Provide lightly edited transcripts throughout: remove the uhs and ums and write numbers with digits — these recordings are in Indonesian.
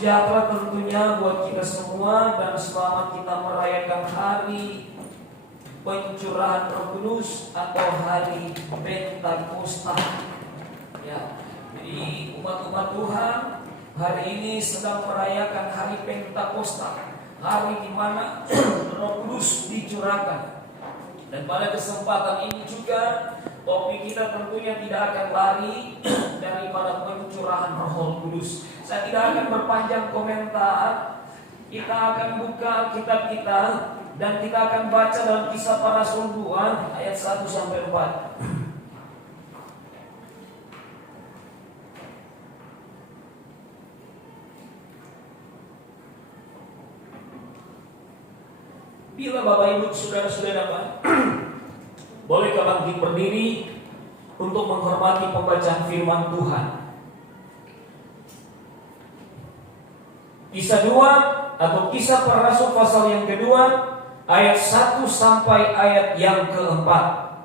sejahtera tentunya buat kita semua, dan selamat kita merayakan hari pencurahan Roh Kudus atau hari Pentakosta. Ya, jadi umat-umat Tuhan hari ini sedang merayakan hari Pentakosta, hari di mana Roh Kudus dicurahkan. Dan pada kesempatan ini juga topik kita tentunya tidak akan lari daripada pencurahan Roh Kudus. Saya tidak akan berpanjang komentar. Kita akan buka kitab kita dan kita akan baca dalam Kisah Para Rasul 2 ayat 1 sampai 4. Bila Bapak Ibu saudara-saudara boleh bangkit berdiri untuk menghormati pembacaan firman Tuhan. Kisah 2 atau Kisah Para Rasul pasal yang kedua ayat 1 sampai ayat yang keempat.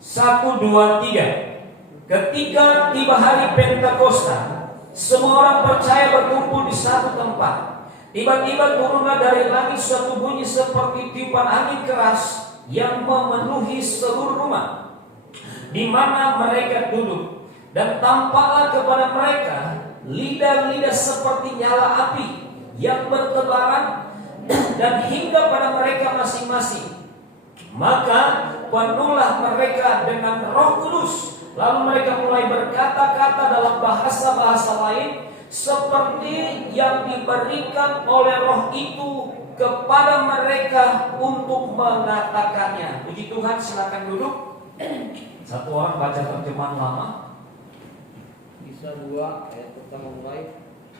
1, 2, 3. Ketika tiba hari Pentakosta, semua orang percaya berkumpul di satu tempat. Tiba-tiba turunlah dari langit suatu bunyi seperti tiupan angin keras yang memenuhi seluruh rumah di mana mereka duduk. Dan tampaklah kepada mereka lidah-lidah seperti nyala api yang bertebaran dan hingga pada mereka masing-masing. Maka penuhlah mereka dengan Roh Kudus. Lalu mereka mulai berkata-kata dalam bahasa-bahasa lain seperti yang diberikan oleh Roh itu kepada mereka untuk mengatakannya. Puji Tuhan, silakan duduk. Satu orang baca terjemahan lama. Kisah 2 ayat pertama mulai.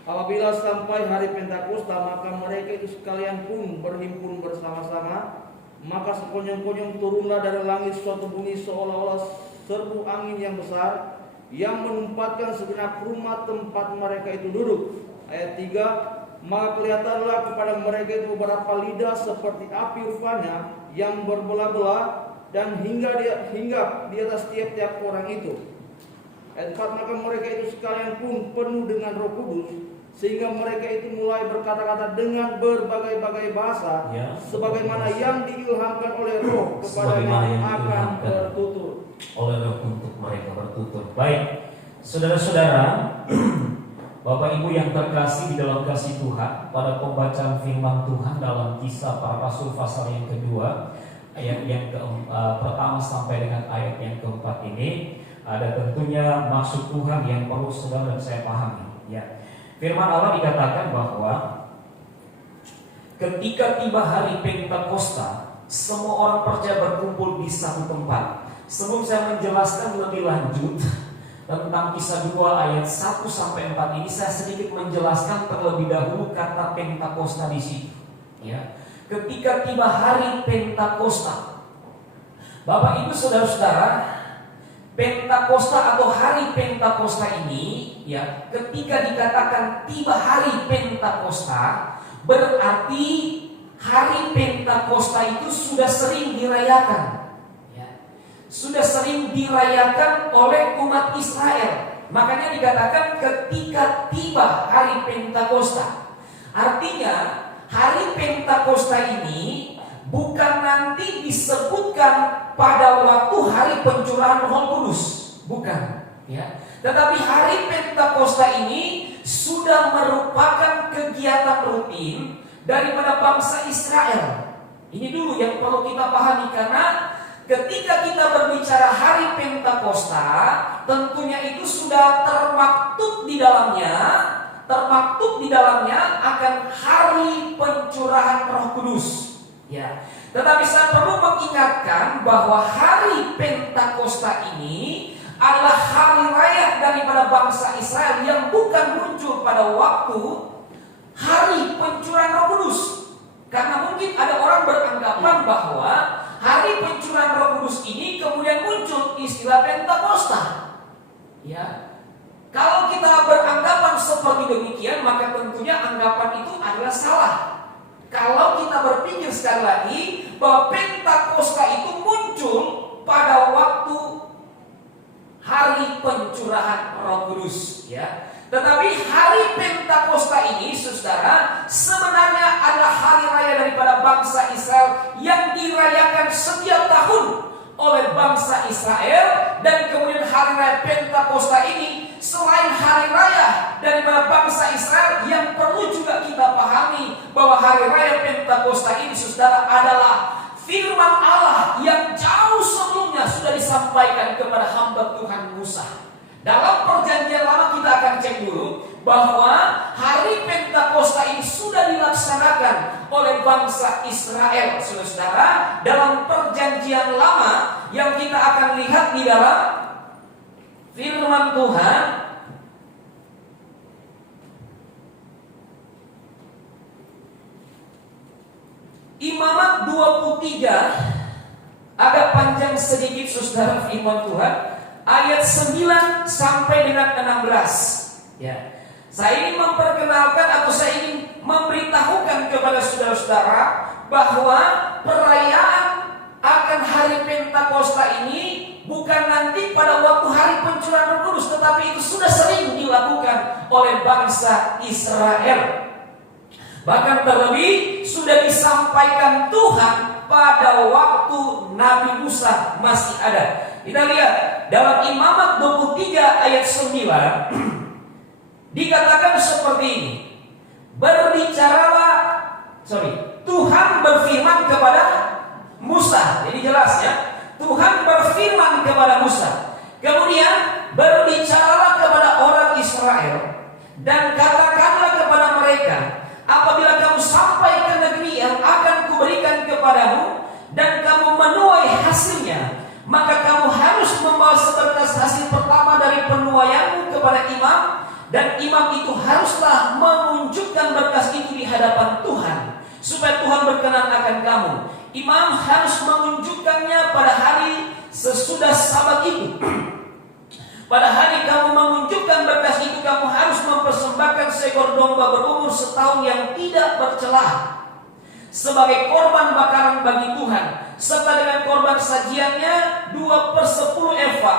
Apabila sampai hari Pentakosta, maka mereka itu sekalian pun berhimpun bersama-sama. Maka sekonyong-konyong turunlah dari langit suatu bunyi seolah-olah serbu angin yang besar yang menempatkan segenap rumah tempat mereka itu duduk. Ayat 3. Maka kelihatanlah kepada mereka itu beberapa lidah seperti api rupanya yang berbelah-belah dan hingga di atas tiap-tiap orang itu. Ayat 4. Maka mereka itu sekalian pun penuh dengan Roh Kudus, sehingga mereka itu mulai berkata-kata dengan berbagai-bagai bahasa, sebagaimana yang diilhamkan oleh Roh kepadanya akan bertutur. Oleh Roh untuk mereka bertutur. Baik, saudara-saudara, Bapak Ibu yang terkasih di dalam kasih Tuhan, pada pembacaan firman Tuhan dalam Kisah Para Rasul pasal yang kedua ayat yang pertama sampai dengan ayat yang keempat ini, ada tentunya maksud Tuhan yang perlu saudara dan saya pahami. Ya, firman Allah dikatakan bahwa ketika tiba hari Pentakosta, semua orang percaya berkumpul di satu tempat. Sebelum saya menjelaskan lebih lanjut tentang Kisah 2 ayat 1 sampai 4 ini, saya sedikit menjelaskan terlebih dahulu kata Pentakosta di situ. Ya, ketika tiba hari Pentakosta, Bapak Ibu saudara-saudara, Pentakosta atau hari Pentakosta ini, ya, ketika dikatakan tiba hari Pentakosta, berarti hari Pentakosta itu sudah sering dirayakan, ya, sudah sering dirayakan oleh umat Israel. Makanya dikatakan ketika tiba hari Pentakosta. Artinya hari Pentakosta ini bukan nanti disebutkan pada waktu hari pencurahan Roh Kudus, bukan, ya. Tetapi hari Pentakosta ini sudah merupakan kegiatan rutin daripada bangsa Israel. Ini dulu yang perlu kita pahami, karena ketika kita berbicara hari Pentakosta, tentunya itu sudah termaktub di dalamnya akan hari pencurahan Roh Kudus. Ya, tetapi saya perlu mengingatkan bahwa hari Pentakosta ini adalah hari raya daripada bangsa Israel yang bukan muncul pada waktu hari pencurahan Roh Kudus. Karena mungkin ada orang beranggapan bahwa hari pencurahan Roh Kudus ini kemudian muncul istilah Pentakosta. Ya, kalau kita beranggapan seperti demikian, maka tentunya anggapan itu adalah salah. Kalau kita berpikir sekali lagi bahwa Pentakosta itu muncul pada waktu hari pencurahan Tuhan Roh Kudus, ya. Tetapi hari Pentakosta ini, saudara, sebenarnya adalah hari raya daripada bangsa Israel yang dirayakan setiap tahun oleh bangsa Israel. Dan kemudian hari raya Pentakosta ini selain hari raya daripada bangsa Israel, yang perlu juga kita pahami bahwa hari raya Pentakosta ini, saudara, adalah firman Allah yang jauh sebelumnya sudah disampaikan kepada hamba Tuhan Musa. Dalam perjanjian lama kita akan cek dulu bahwa hari Pentakosta ini sudah dilaksanakan oleh bangsa Israel, saudara. Dalam perjanjian lama yang kita akan lihat di dalam firman Tuhan, Imamat 23, agak panjang sedikit, saudara, firman Tuhan, ayat 9 sampai dengan 16. Ya. Saya ingin memperkenalkan atau saya ingin memberitahukan kepada saudara-saudara bahwa perayaan akan hari Pentakosta ini bukan nanti pada waktu hari pencurahan Roh Kudus, tetapi itu sudah sering dilakukan oleh bangsa Israel. Bahkan terlebih sudah disampaikan Tuhan pada waktu Nabi Musa masih ada. Kita lihat dalam Imamat 23 ayat 9 dikatakan seperti ini. Tuhan berfirman kepada Musa. Jadi jelas ya, Tuhan berfirman kepada Musa. Kemudian berbicaralah kepada orang Israel dan katakanlah kepada mereka, apabila kamu sampai ke negeri yang akan kuberikan kepadamu dan kamu menuai hasilnya, maka kamu harus membawa seberkas hasil pertama dari penuaianmu kepada imam, dan imam itu haruslah menunjukkan berkas itu di hadapan Tuhan, supaya Tuhan berkenan akan kamu. Imam harus menunjukkannya pada hari sesudah Sabat itu. Pada hari kamu menunjukkan berkas itu, kamu harus mempersembahkan seekor domba berumur setahun yang tidak bercelah sebagai korban bakaran bagi Tuhan, serta dengan korban sajiannya 2/10 eva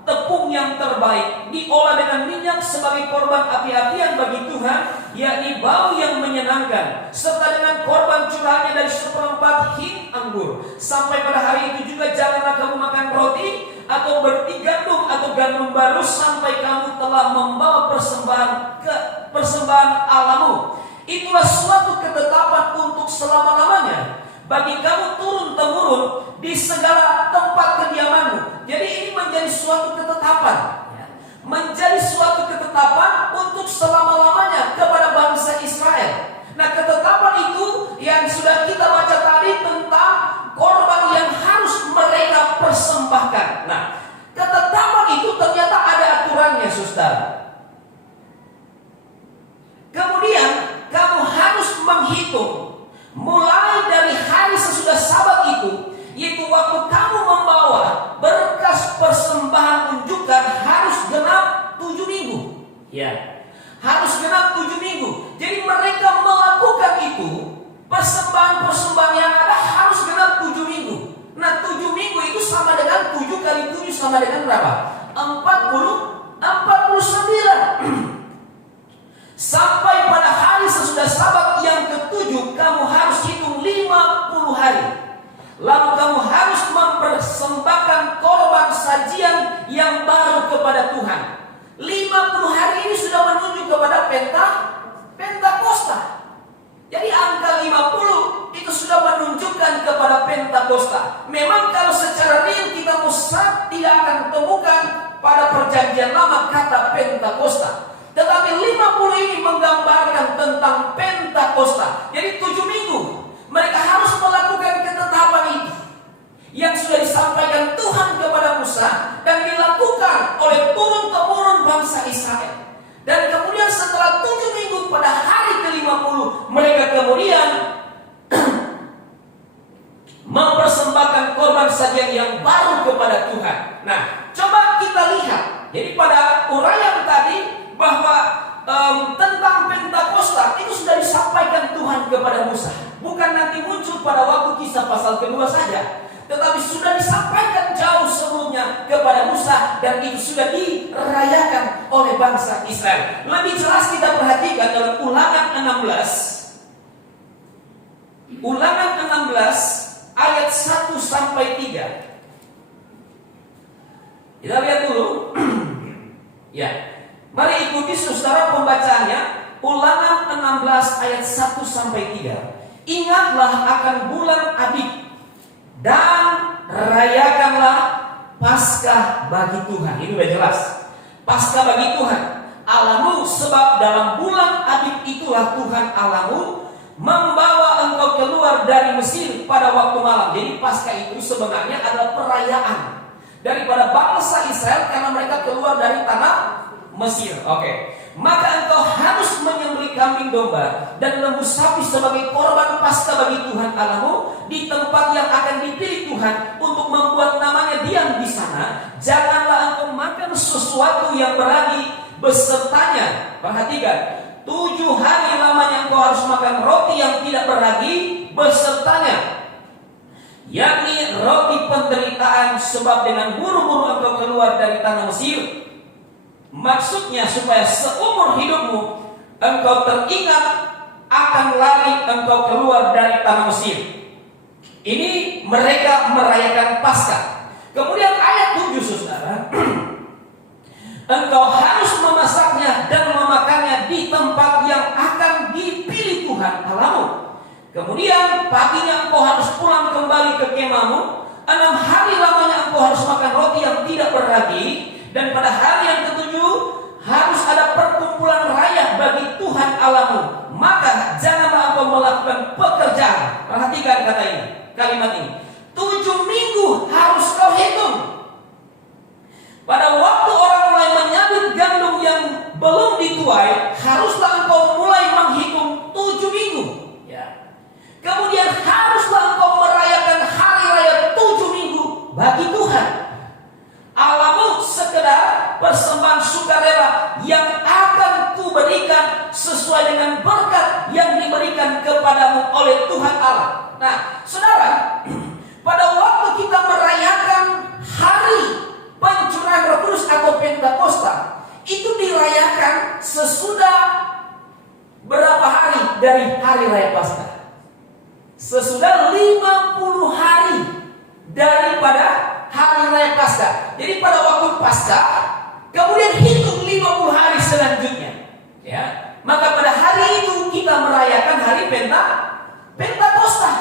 tepung yang terbaik diolah dengan minyak sebagai korban api-apian bagi Tuhan, yakni bau yang menyenangkan, serta dengan korban curahannya dari 1/4 hin anggur. Sampai pada hari itu juga janganlah kamu makan roti atau berti gandum atau gandum baru sampai kamu telah membawa persembahan Allahmu. Itulah suatu ketetapan untuk selama-lamanya bagi kamu turun-temurun di segala tempat kediamanmu. Jadi ini menjadi suatu ketetapan, menjadi suatu ketetapan untuk selama-lamanya kepada bangsa Israel. Nah, ketetapan itu yang sudah kita baca tadi tentang korban yang harus mereka persembahkan. Nah, ketetapan itu ternyata ada aturannya, saudara. Kemudian kamu harus menghitung mulai dari hari sesudah Sabat itu, yaitu waktu kamu membawa berkas persembahan unjukan, harus genap 7 minggu. Ya, harus genap 7 minggu. Jadi mereka melakukan itu, persembahan-persembahan yang ada harus genap 7 minggu. Nah, 7 minggu itu sama dengan 7 kali 7 sama dengan berapa? 49. Sampai pada hari sesudah Sabat yang ke-7, kamu harus hitung 50 hari. Lalu kamu harus mempersembahkan korban sajian yang baru kepada Tuhan. 50 hari ini sudah menunjuk kepada Pentakosta. Jadi angka 50 itu sudah menunjukkan kepada Pentakosta. Memang kalau secara real kita tidak akan temukan pada perjanjian lama kata Pentakosta. Tetapi 50 ini menggambarkan tentang Pentakosta. Jadi 7 minggu mereka harus melakukan ketetapan itu yang sudah disampaikan Tuhan kepada Musa dan dilakukan oleh turun-temurun bangsa Israel. Dan kemudian setelah 7 minggu pada hari ke-50, mereka kemudian mempersembahkan korban sajian yang baru kepada Tuhan. Nah, coba kita lihat. Jadi pada uraian tadi bahwa tentang Pentakosta itu sudah disampaikan Tuhan kepada Musa. Bukan nanti muncul pada waktu Kisah pasal kedua saja, tetapi sudah disampaikan jauh sebelumnya kepada Musa Musa dan itu sudah dirayakan oleh bangsa Israel. Lebih jelas kita perhatikan dalam Ulangan 16 ayat 1 sampai 3. Kita lihat dulu. Ya. Mari ikuti saudara pembacaannya. Ulangan 16 ayat 1 sampai 3. Ingatlah akan bulan Abib dan rayakanlah Paskah bagi Tuhan. Ini sudah jelas. Paskah bagi Tuhan Allahmu, sebab dalam bulan Abib itulah Tuhan Allahmu membawa engkau keluar dari Mesir pada waktu malam. Jadi Paskah itu sebenarnya adalah perayaan daripada bangsa Israel karena mereka keluar dari tanah Mesir. Oke. Maka engkau harus menyembelih kambing domba dan lembu sapi sebagai korban Paskah bagi Tuhan Allahmu di tempat yang akan dipilih Tuhan untuk membuat namanya diam di sana. Janganlah engkau makan sesuatu yang beragi besertanya. Perhatikan, 7 hari lamanya engkau harus makan roti yang tidak beragi besertanya, yakni roti penderitaan, sebab dengan buru-buru engkau keluar dari tanah Mesir. Maksudnya supaya seumur hidupmu engkau teringat akan lari engkau keluar dari tanah Mesir. Ini mereka merayakan Paskah. Kemudian ayat 7 saudara. Engkau harus memasaknya dan memakannya di tempat yang akan dipilih Tuhan Allahmu. Kemudian paginya engkau harus pulang kembali ke kemahmu. 6 hari lamanya engkau harus makan roti yang tidak beragi. Dan pada hari yang ke-7 harus ada perkumpulan raya bagi Tuhan Allahmu. Maka janganlah engkau melakukan pekerjaan. Perhatikan kata ini, kalimat ini. 7 minggu harus kau hitung. Pada waktu orang mulai menyabit gandum yang belum dituai, haruslah engkau mulai menghitung 7 minggu. Ya. Kemudian haruslah engkau merayakan hari raya 7 minggu bagi Tuhan Allahmu, sekedar persembahan sukarela yang akan kuberikan sesuai dengan berkat yang diberikan kepadamu oleh Tuhan Allah. Nah, saudara, pada waktu kita merayakan hari pencurahan Roh Kudus atau Pentakosta, itu dirayakan sesudah berapa hari dari hari raya Paskah? Sesudah 50 hari daripada hari raya Paskah. Jadi pada waktu Paskah, kemudian hitung 50 hari selanjutnya. Ya, maka pada hari itu kita merayakan hari Pentakosta.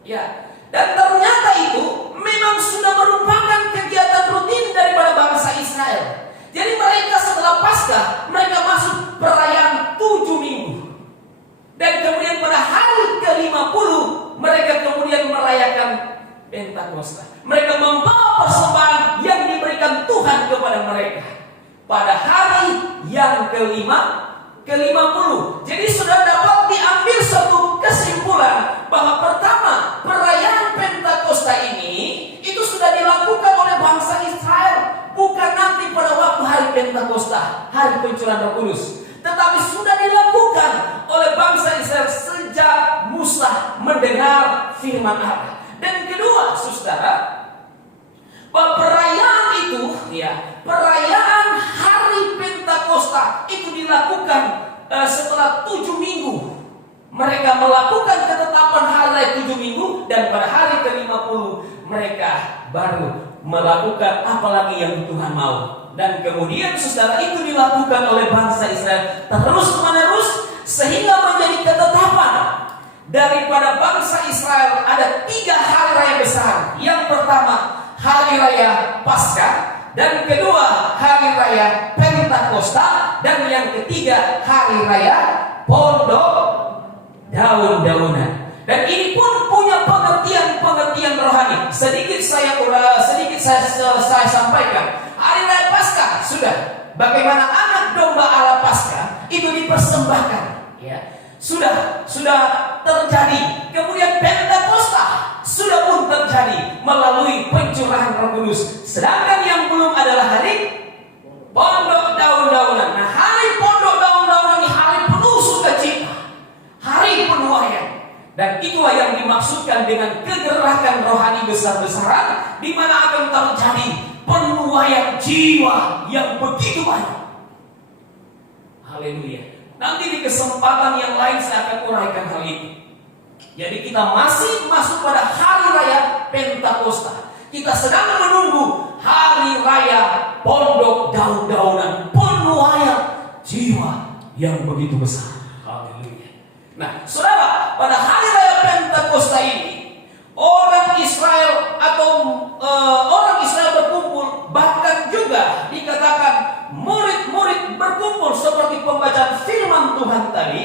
Ya, dan ternyata itu memang sudah merupakan kegiatan rutin daripada bangsa Israel. Jadi mereka setelah Paskah, mereka masuk perayaan 7 minggu. Dan kemudian pada hari ke-50, mereka kemudian merayakan Pentakosta. Mereka membawa persembahan yang diberikan Tuhan kepada mereka pada hari yang ke-50. Jadi sudah dapat diambil satu kesimpulan bahwa pertama, perayaan Pentakosta ini itu sudah dilakukan oleh bangsa Israel, bukan nanti pada waktu hari Pentakosta, hari pencurahan Roh Kudus, tetapi sudah dilakukan oleh bangsa Israel sejak Musa mendengar firman Allah. Dan kedua, saudara, bahwa perayaan itu, ya, perayaan hari Pentakosta itu dilakukan setelah 7 minggu. Mereka melakukan ketetapan hari raya 7 minggu, dan pada hari ke-50 mereka baru melakukan apalagi yang Tuhan mau. Dan kemudian saudara, itu dilakukan oleh bangsa Israel terus menerus sehingga menjadi ketetapan daripada bangsa Israel. Ada 3 hari raya besar. Yang pertama hari raya Paskah, dan kedua hari raya Pentakosta, dan yang ketiga hari raya Pondok Daun-daunan. Dan ini pun punya pengertian rohani. Sedikit saya sampaikan. Hari raya Paskah sudah, bagaimana anak domba Allah Paskah itu dipersembahkan, ya. Sudah terjadi. Kemudian Pentakosta sudah pun terjadi melalui pencurahan Roh Kudus. Sedangkan yang belum adalah hari Pondok Daun-daunan. Nah, hari Pondok Daun-daunan ini hari penuh sukacita, hari penuaian. Dan itulah yang dimaksudkan dengan kegerakan rohani besar-besaran, di mana akan terjadi jiwa yang begitu banyak. Haleluya. Nanti di kesempatan yang lain saya akan uraikan hal itu. Jadi kita masih masuk pada hari raya Pentakosta. Kita sedang menunggu hari raya Pondok Daun-daunan penuaian jiwa yang begitu besar. Haleluya. Nah, saudara, pada hari raya Pentakosta ini orang Israel atau orang Israel berkumpul, bahkan juga dikatakan murid-murid berkumpul seperti pembacaan firman Tuhan tadi.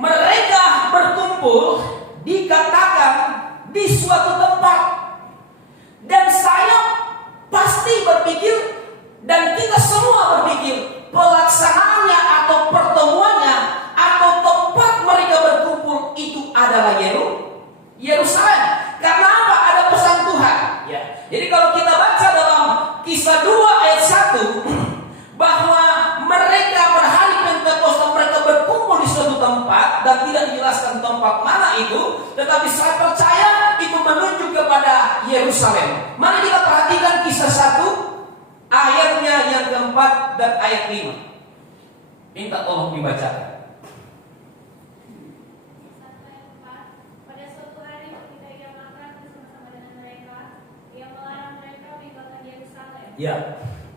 Mereka berkumpul dikatakan di suatu tempat. Dan saya pasti berpikir, dan kita semua berpikir, pelaksanaannya atau pertemuannya atau tempat mereka berkumpul itu adalah Yerusalem. Karena apa? Ada pesan Tuhan. Ya. Jadi kalau kita baca dalam Kisah 2 ayat 1 bahwa mereka pada hari Pentakosta mereka berkumpul di suatu tempat dan tidak dijelaskan tempat mana itu, tetapi saya percaya itu menunjuk kepada Yerusalem. Mari kita perhatikan Kisah 1 ayatnya yang keempat dan ayat 5. Minta tolong dibacakan. Ya,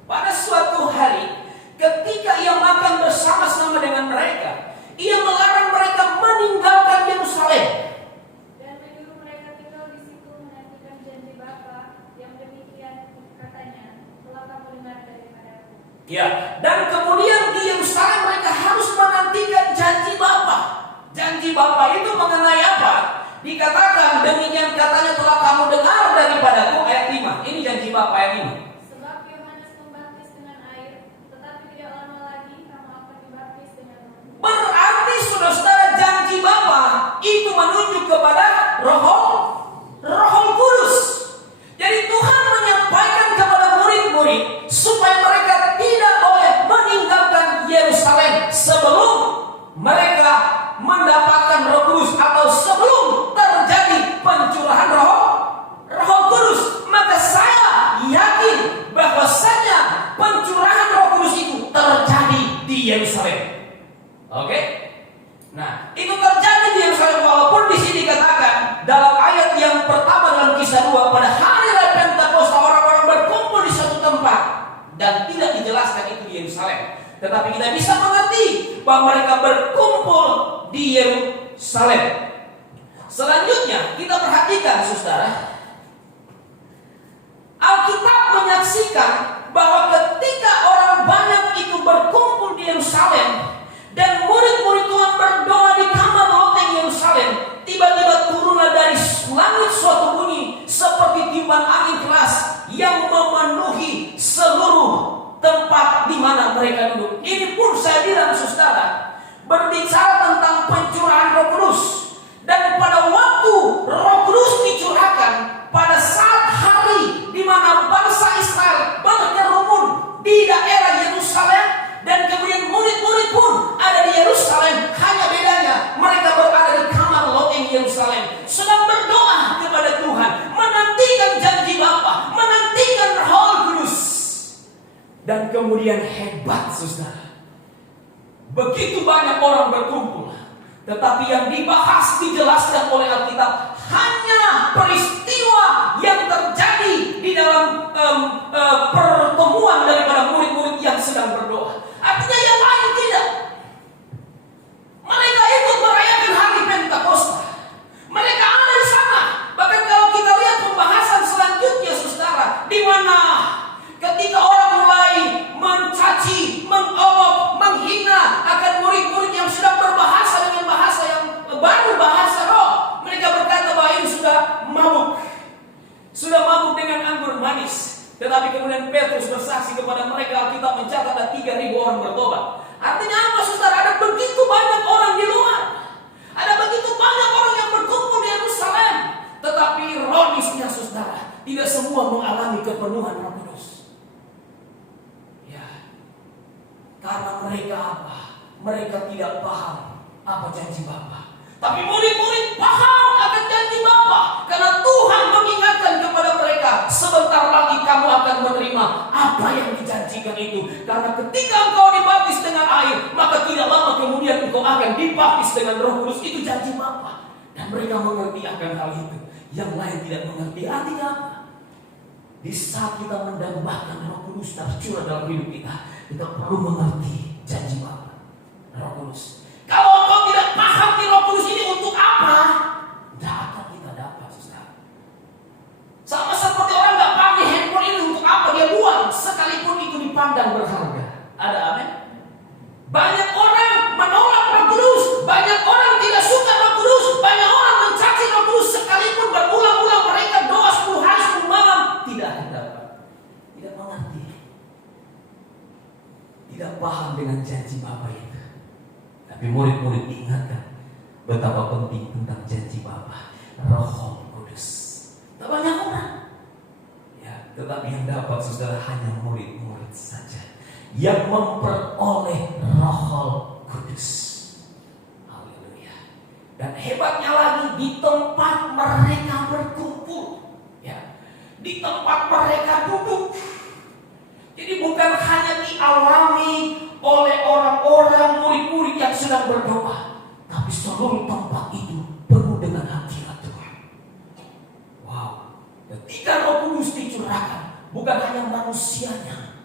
pada suatu hari ketika ia makan bersama-sama dengan mereka, ia melarang mereka meninggalkan Yerusalem dan menyuruh mereka tinggal di situ menantikan janji Bapa yang demikian katanya telah kamu dengar daripadaku. Ya, dan kemudian di Yerusalem mereka harus menantikan janji Bapa. Janji Bapa itu mengenai apa? Dikatakan demikian katanya telah kamu dengar daripadaku, ayat 5. Ini janji Bapa ayat 5. Berarti saudara, janji Bapa itu menunjuk kepada Roh Kudus. Jadi Tuhan menyampaikan kepada murid-murid supaya mereka tidak boleh meninggalkan Yerusalem sebelum mereka mendapatkan Roh Kudus atau sebelum terjadi pencurahan Roh Kudus. Maka saya yakin bahwasanya pencurahan Roh Kudus itu terjadi di Yerusalem. Oke? Nah, itu terjadi di Yerusalem walaupun di sini dikatakan dalam ayat yang pertama dalam Kisah 2 pada hari raya Pentakosta orang-orang berkumpul di satu tempat dan tidak dijelaskan itu di Yerusalem. Tetapi kita bisa mengerti bahwa mereka berkumpul di Yerusalem. Selanjutnya kita perhatikan saudara, Alkitab menyaksikan bahwa ketika orang banyak itu berkumpul di Yerusalem dan murid-murid Tuhan berdoa di kamar loteng Yerusalem, tiba-tiba turunlah dari langit suatu bunyi seperti tiupan angin keras yang memenuhi seluruh tempat di mana mereka duduk. Ini pun saya bilang saudara, berbicara tentang pencurahan Roh Kudus. Dan pada waktu Roh Kudus dicurahkan pada saat hari di mana bangsa Israel berkerumun di daerah Yerusalem, dan kemudian murid-murid pun ada di Yerusalem. Hanya bedanya mereka berada di kamar loteng Yerusalem, sedang berdoa kepada Tuhan, menantikan janji Bapa, menantikan Roh Kudus. Dan kemudian hebat saudara, begitu banyak orang berkumpul, tetapi yang dibahas dijelaskan oleh Alkitab hanya peristiwa yang terjadi di dalam pertemuan daripada murid-murid yang sedang berdoa. Artinya yang lain tidak. Mereka ikut merayakan hari Pentakosta. Mereka ada di sana. Bahkan kalau kita lihat pembahasan selanjutnya saudara, di mana ketika orang mulai mencaci, mengolok, menghina akan murid-murid yang sedang berbahasa dengan bahasa yang baru, bahasa roh, mereka berkata bahwa ini sudah mabuk dengan anggur manis. Tetapi kemudian Petrus bersaksi kepada mereka, Alkitab mencatat ada 3.000 orang bertobat. Artinya apa saudara? Ada begitu banyak orang di luar, ada begitu banyak orang yang berkumpul di Yerusalem, tetapi ironisnya saudara, tidak semua mengalami kepenuhan Roh Kudus. Ya, karena mereka apa? Mereka tidak paham apa janji Bapa. Tapi murid-murid paham akan janji Bapa, karena Tuhan mengingatkan kepada mereka, sebentar lagi kamu akan menerima apa yang dijanjikan itu. Karena ketika engkau dibaptis dengan air, maka tidak lama kemudian engkau akan dibaptis dengan Roh Kudus. Itu janji Bapa. Dan mereka mengerti akan hal itu. Yang lain tidak mengerti. Artinya apa? Di saat kita mendambakan Roh Kudus tercurah dalam hidup kita, kita perlu mengerti janji Bapa, Roh Kudus. Kalau engkau tidak paham di Roh Kudus ini untuk apa, tidak akan kita dapat, saudara. Sama seperti orang nggak paham di handphone ini untuk apa dia buang, sekalipun itu dipandang berharga. Ada amin? Banyak orang menolak Roh Kudus, banyak orang tidak suka Roh Kudus, banyak orang mencaci Roh Kudus, sekalipun berulang-ulang mereka doa 10 hari 10 malam, tidak akan dapat. Tidak mengerti, tidak paham dengan janji Bapa itu. Tapi murid-murid diingatkan betapa penting tentang janji Bapa, Roh Kudus. Tak banyak orang, ya, tetapi yang dapat, saudara, hanya murid-murid saja yang memperoleh Roh Kudus. Haleluya. Dan hebatnya lagi, di tempat mereka berkumpul, ya, di tempat mereka duduk. Jadi bukan hanya dialami oleh orang-orang murid-murid yang sedang berdoa, tapi seluruh tempat itu penuh dengan hadirat Tuhan. Wow. Ketika Roh Kudus dicurahkan, bukan hanya manusianya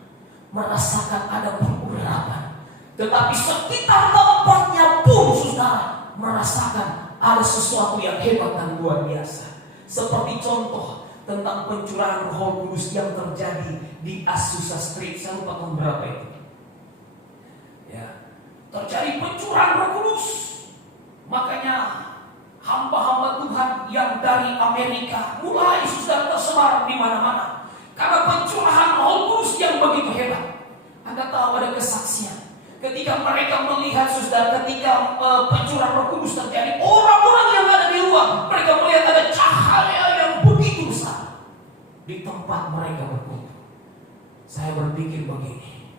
merasakan ada pengurapan, tetapi sekitar tempatnya pun, saudara, merasakan ada sesuatu yang hebat dan luar biasa. Seperti contoh tentang pencurahan Roh Kudus yang terjadi di Azusa Street. Saya lupa tahun berapa itu. Ya, terjadi pencurahan Roh Kudus. Makanya hamba-hamba Tuhan yang dari Amerika mulai sudah tersebar di mana-mana. Karena pencurahan Roh Kudus yang begitu hebat. Anda tahu ada kesaksian. Ketika mereka melihat, saudara, ketika pencurahan Roh Kudus terjadi, orang-orang yang ada di luar, mereka melihat ada cahaya yang begitu besar di tempat mereka berkumpul. Saya berpikir begini,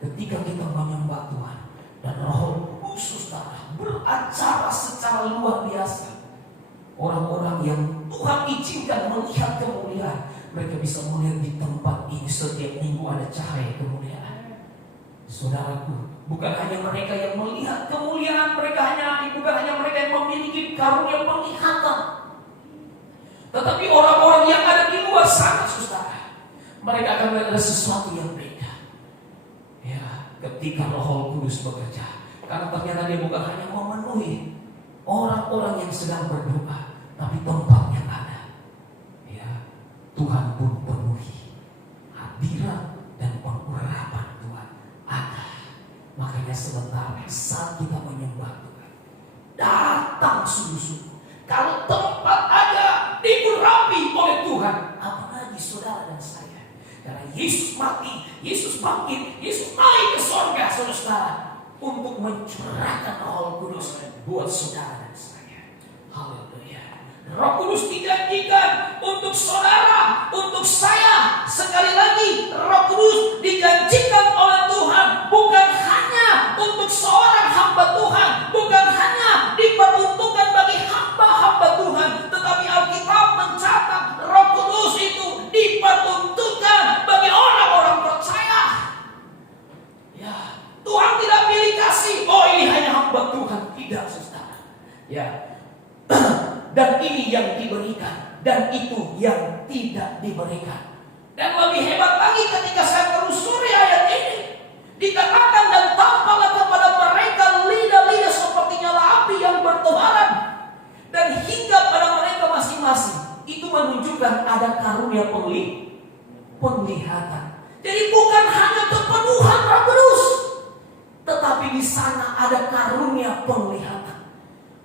ketika kita menyembah Tuhan dan Roh Kudus, saudara, beracara secara luar biasa, orang-orang yang Tuhan izinkan melihat kemuliaan, mereka bisa melihat di tempat ini setiap minggu ada cahaya kemuliaan. Saudaraku, bukan hanya mereka yang melihat kemuliaan, bukan hanya mereka yang memiliki karunia penglihatan, tetapi orang-orang yang ada di luar sana, saudara, mereka akan melihat ada sesuatu yang beda. Ya, ketika Roh Kudus bekerja, karena ternyata dia bukan hanya memenuhi orang-orang yang sedang berdoa, tapi tempat yang ada, ya, Tuhan pun penuhi. Hadirat dan pengurapan Tuhan ada. Makanya sebentar saat kita menyembah Tuhan, datang sungguh-sungguh. Kalau tempat ada diurapi oleh Tuhan, apalagi saudara dan saya. Karena Yesus mati, Yesus bangkit, Yesus naik ke surga, saudara, untuk mencurahkan Roh Kudus buat saudara dan saya. Haleluya. Roh Kudus dijanjikan untuk saudara, untuk saya. Sekali lagi, Roh Kudus dijanjikan oleh Tuhan bukan hanya untuk seorang hamba Tuhan, bukan hanya diperuntukkan bagi hamba-hamba Tuhan, tetapi Alkitab mencatat Roh Kudus itu diperuntukkan bagi orang-orang percaya. Ya, Tuhan tidak pilih kasih, oh ini hanya hamba Tuhan, tidak, saudara. Ya. Dan ini yang diberikan, dan itu yang tidak diberikan. Dan lebih hebat lagi ketika saya telusuri ayat ini, dikatakan dan tampaklah kepada mereka lidah-lidah seperti nyala api yang bertebaran, dan hingga pada mereka masing-masing. Itu menunjukkan ada karunia penglihatan. Jadi bukan hanya kepenuhan Roh Kudus, tetapi di sana ada karunia penglihatan.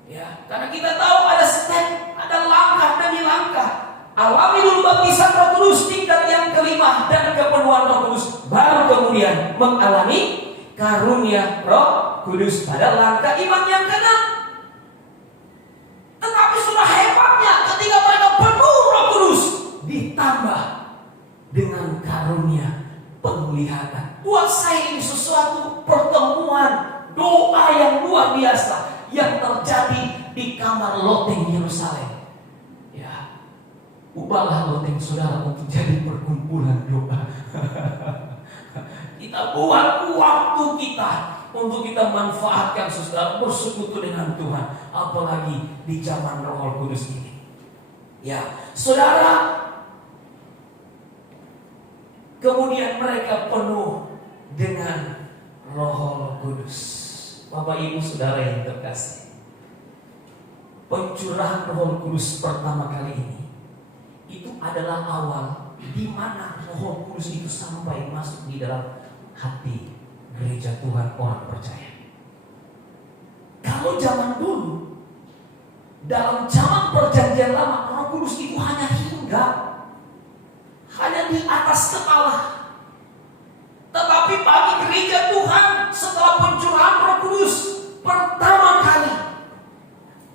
Ya, karena kita tahu ada step, ada langkah demi langkah. Alami dulu baptisan Roh Kudus tingkat yang kelima dan kepenuhan Roh Kudus, baru kemudian mengalami karunia Roh Kudus pada langkah iman yang keenam. Tetapi sudah hebatnya ketika mereka penuh Roh Kudus, ditambah dengan karunia penglihatan. Buat saya ini sesuatu pertemuan doa yang luar biasa yang terjadi di kamar loteng Yerusalem. Ya, ubahlah loteng saudara untuk jadi perkumpulan doa. buat waktu kita untuk kita manfaatkan, saudara, bersekutu dengan Tuhan, apalagi di zaman Roh Kudus ini. Ya, saudara, kemudian mereka penuh dengan Roh Kudus. Bapak Ibu Saudara yang terkasih, pencurahan Roh Kudus pertama kali ini itu adalah awal di mana Roh Kudus itu sampai masuk di dalam hati gereja Tuhan, orang percaya. Kalau zaman dulu, dalam zaman perjanjian lama, Roh Kudus itu hanya hinggap, hanya di atas kepala. Tetapi bagi gereja Tuhan, setelah pencurahan Roh Kudus pertama kali,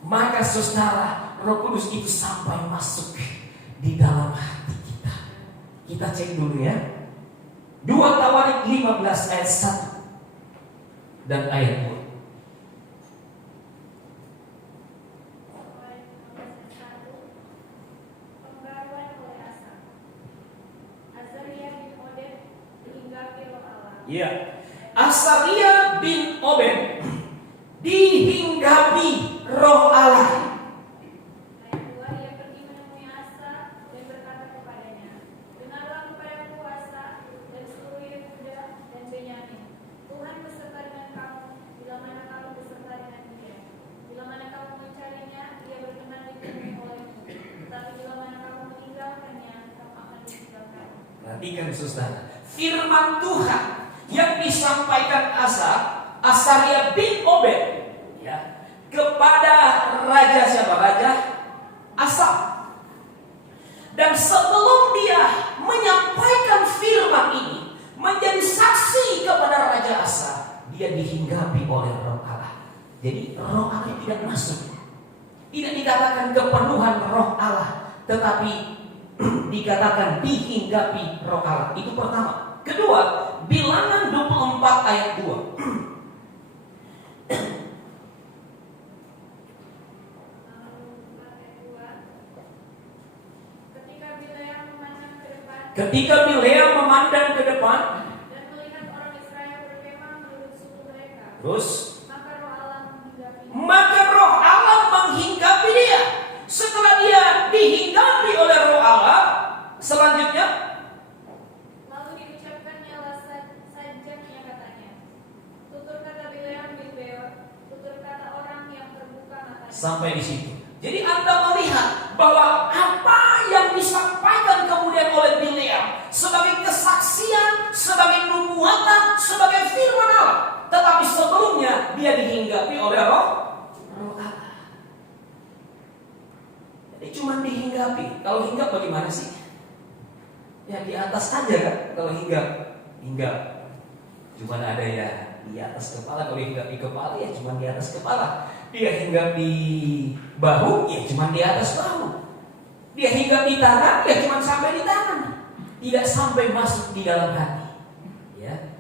maka saudara, Roh Kudus itu sampai masuk di dalam hati kita. Kita cek dulu ya. 2 Tawarik 15 ayat 1 dan ayat 2. Ya, Asaria bin Obed dihinggapi Roh Allah. Ayat 2, ia pergi menemui Asa dan berkata kepadanya, dengarlah kepadaku Asa dan seluruh Yehuda dan Benyamin. Tuhan beserta dengan kamu bila mana kamu beserta dengan dia. Bila mana kamu mencarinya, dia berkenan ditemui olehmu. Tetapi bila mana kamu meninggalkannya, kamu akan ditinggalkan. Perhatikan saudara, firman Tuhan yang disampaikan Asaria bin Obed, ya, kepada raja siapa? Raja Asa. Dan sebelum dia menyampaikan firman ini, menjadi saksi kepada Raja Asa, dia dihinggapi oleh Roh Allah. Jadi Roh Allah tidak masuk. Tidak dikatakan kepenuhan Roh Allah, tetapi dikatakan dihinggapi Roh Allah. Itu pertama. Kedua, Bilangan 24 ayat 2. Ketika Bileam memandang ke depan dan melihat orang Israel berkemah menurut suku mereka, terus maka Roh Allah menghinggapi dia. Setelah dia dihinggapi oleh Roh Allah, selanjutnya lalu diucapkannya sajaknya katanya, tutur kata Bileam bin Beor, tutur kata orang yang terbuka matanya. Sampai di situ. Jadi Anda melihat bahwa apa yang disampaikan kemudian oleh Bileam sebagai kesaksian, sebagai nubuatan, sebagai firman Allah, tetapi sebelumnya dia dihinggapi oleh Roh Allah. Jadi cuma dihinggapi. Kalau hinggap bagaimana sih? Ya di atas aja kan. Kalau hinggap cuma ada ya di atas kepala. Kalau hinggap di kepala ya cuma di atas kepala. Dia hinggap di bahu ya cuma di atas bahu. Dia hinggap di tangan ya cuma sampai di tangan. Tidak sampai masuk di dalam hati. Ya.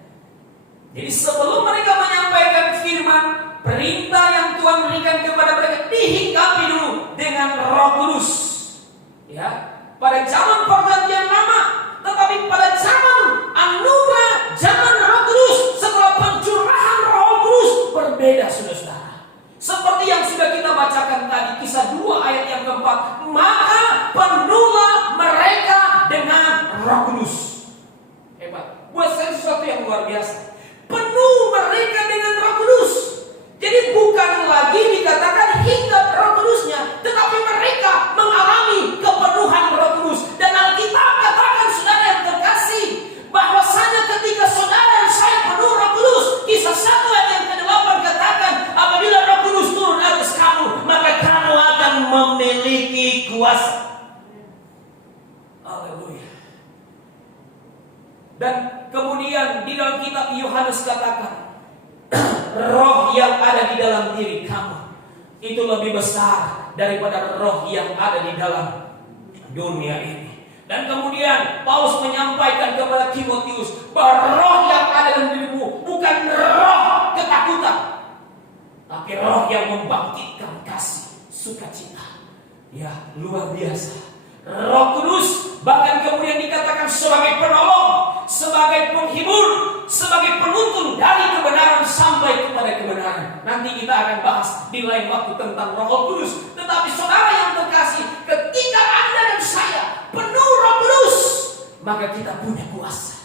Jadi sebelum mereka menyampaikan firman, perintah yang Tuhan berikan kepada mereka, dihinggapi dulu dengan Roh Kudus. Ya. Pada zaman perjanjian lama, tetapi pada zaman anugerah, zaman Roh Kudus, setelah pencurahan Roh Kudus berbeda, saudara. Seperti yang sudah kita bacakan tadi, Kisah 2 ayat yang keempat, maka penuhlah mereka dengan Roh Kudus. Hebat. Buat saya sesuatu yang luar biasa. Penuh mereka dengan Roh Kudus. Jadi bukan lagi dikatakan hinggap Roh Kudusnya, tetapi mereka mengalami kepenuhan Roh Kudus. Dan Alkitab katakan, saudara yang terkasih, bahwasanya ketika saudara dan saya penuh Roh Kudus, Kisah 1 ayat yang ke-8 katakan, apabila Roh Kudus turun atas kamu, maka kamu akan memiliki kuasa. Haleluya. Dan kemudian di dalam kitab Yohanes katakan, roh yang ada di dalam diri kamu itu lebih besar daripada roh yang ada di dalam dunia ini. Dan kemudian Paulus menyampaikan kepada Timotius bahwa roh yang ada dalam dirimu bukan roh ketakutan, tapi roh yang membangkitkan kasih, sukacita. Ya, luar biasa. Roh Kudus bahkan kemudian dikatakan sebagai penolong, sebagai penghibur, sebagai penuntun dari kebenaran sampai kepada kebenaran. Nanti kita akan bahas di lain waktu tentang Roh Kudus. Tetapi saudara yang terkasih, ketika Anda dan saya penuh Roh Kudus, maka kita punya kuasa.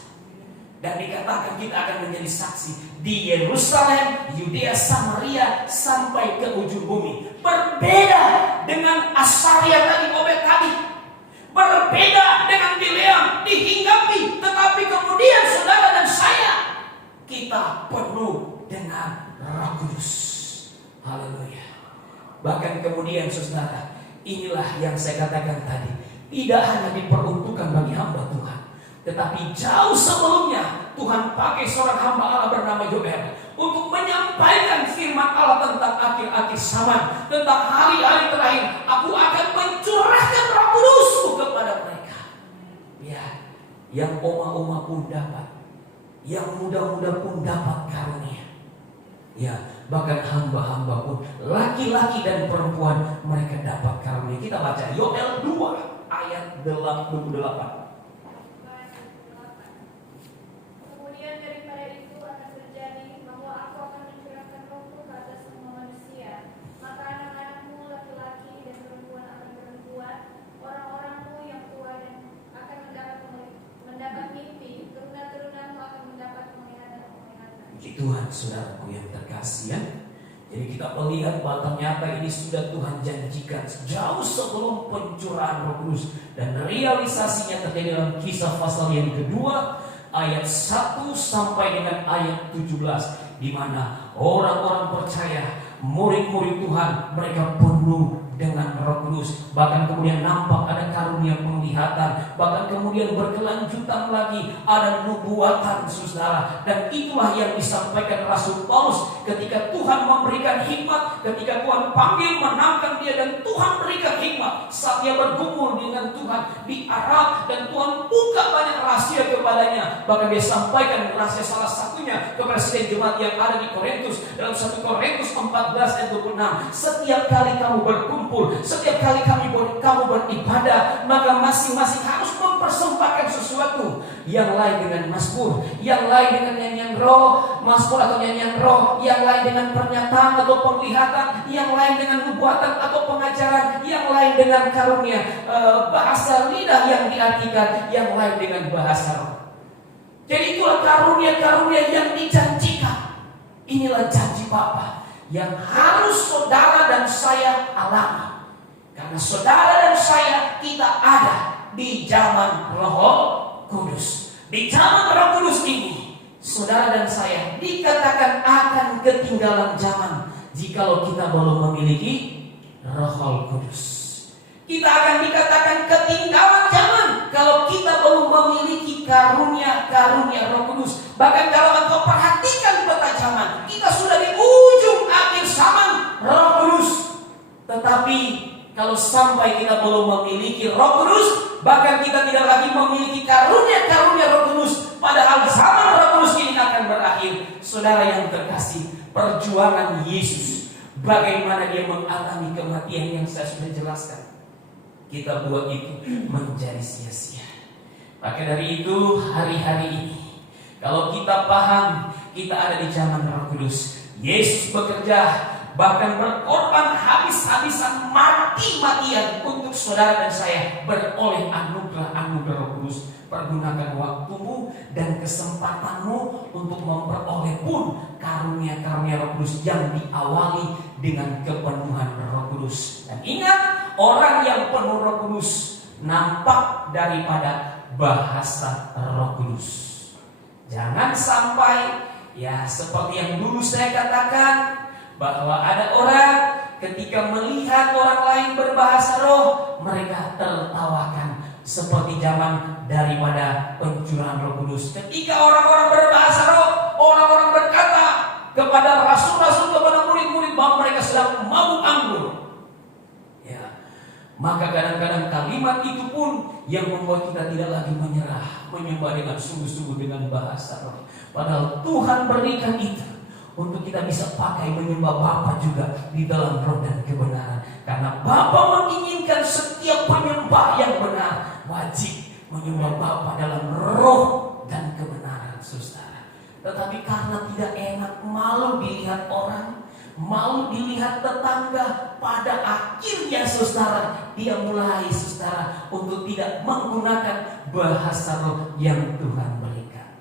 Dan dikatakan kita akan menjadi saksi di Yerusalem, Yudea, Samaria, sampai ke ujung bumi. Berbeda dengan Asaria tadi, Obed tadi. Berbeda dengan Bileam, dihinggapi. Tetapi kemudian saudara dan saya, kita penuh dengan Roh Kudus. Haleluya. Bahkan kemudian saudara, inilah yang saya katakan tadi. Tidak hanya diperuntukkan bagi hamba Tuhan, tetapi jauh sebelumnya Tuhan pakai seorang hamba Allah bernama Yoel untuk menyampaikan firman Allah tentang akhir-akhir zaman, tentang hari-hari terakhir. Aku akan mencurahkan Roh Kudusku kepada mereka. Ya, yang oma-oma pun dapat, yang muda-muda pun dapat karunia. Ya, bahkan hamba-hamba pun, laki-laki dan perempuan, mereka dapat karunia. Kita baca Yoel 2 ayat 28. Kemudian daripada itu akan terjadi bahwa aku akan mencurahkan Rohku ke atas semua manusia. Maka anak-anakmu laki-laki dan perempuan akan perempuan, orang-orangmu yang tua dan akan mendapat mimpi, teruna-terunamu akan mendapat penglihatan-penglihatan. Puji Tuhan, saudaraku yang terkasih ya. Jadi kita melihat bahwa ternyata ini sudah Tuhan janjikan jauh sebelum pencurahan Roh Kudus, dan realisasinya terjadi dalam Kisah pasal yang kedua ayat 1 sampai dengan ayat 17, di mana orang-orang percaya, murid-murid Tuhan, mereka penuh dengan Roh Kudus. Bahkan kemudian nampak ada karunia penglihatan, bahkan kemudian berkelanjutan lagi ada nubuatan, saudara. Dan itulah yang disampaikan Rasul Paulus ketika Tuhan memberikan hikmat, ketika Tuhan panggil menangkan dia dan Tuhan berikan hikmat saat dia bergumul dengan Tuhan di Arab, dan Tuhan buka banyak rahasia kepadanya. Bahkan dia sampaikan rahasia salah satunya kepada setiap jemaat yang ada di Korintus dalam 1 Korintus 14 ayat 26. Setiap kali kamu berkumpul, setiap kali kamu beribadah, maka masing-masing harus mempersembahkan sesuatu. Yang lain dengan mazmur, yang lain dengan nyanyian roh, mazmur atau nyanyian roh, yang lain dengan pernyataan atau penglihatan, yang lain dengan nubuatan atau pengajaran, yang lain dengan karunia bahasa lidah yang diartikan, yang lain dengan bahasa roh. Jadi itulah karunia-karunia yang dijanjikan. Inilah janji Bapa yang harus saudara dan saya alami. Karena saudara dan saya, kita ada di zaman Roh Kudus. Di zaman Roh Kudus ini, saudara dan saya dikatakan akan ketinggalan zaman jikalau kita belum memiliki Roh Kudus. Kita akan dikatakan ketinggalan zaman kalau kita belum memiliki karunia-karunia Roh Kudus. Bahkan kalau engkau perhatikan peta zaman, kita sudah di ujung akhir zaman Roh Kudus. Tetapi kalau sampai kita belum memiliki Roh Kudus, bahkan kita tidak lagi memiliki karunia-karunia Roh Kudus, padahal zaman Roh Kudus ini akan berakhir. Saudara yang terkasih, perjuangan Yesus, bagaimana dia mengalami kematian yang saya sudah jelaskan, kita buat itu menjadi sia-sia. Maka dari itu hari-hari ini, kalau kita paham kita ada di zaman Roh Kudus, Yesus bekerja, bahkan berkorban habis-habisan, mati-matian untuk saudara dan saya beroleh anugerah Roh Kudus. Pergunakan waktumu dan kesempatanmu untuk memperoleh pun karunia-karunia Roh Kudus yang diawali dengan kepenuhan Roh Kudus. Dan ingat, orang yang penuh Roh Kudus nampak daripada bahasa Roh Kudus. Jangan sampai ya seperti yang dulu saya katakan, bahwa ada orang ketika melihat orang lain berbahasa roh, mereka tertawakan. Seperti zaman daripada pencurahan Roh Kudus. Ketika orang-orang berbahasa roh, orang-orang berkata kepada rasul-rasul, kepada murid-murid bahwa mereka sedang mabuk anggur. Ya, maka kadang-kadang kalimat itu pun yang membuat kita tidak lagi menyerah, menyembah dengan sungguh-sungguh dengan bahasa roh. Padahal Tuhan berikan itu untuk kita bisa pakai menyembah Bapa juga di dalam roh dan kebenaran. Karena Bapa menginginkan setiap penyembah yang benar wajib menyembah Bapa dalam roh dan kebenaran, saudara. Tetapi karena tidak enak, malu dilihat orang, malu dilihat tetangga, pada akhirnya saudara, dia mulai saudara untuk tidak menggunakan bahasa roh yang Tuhan berikan.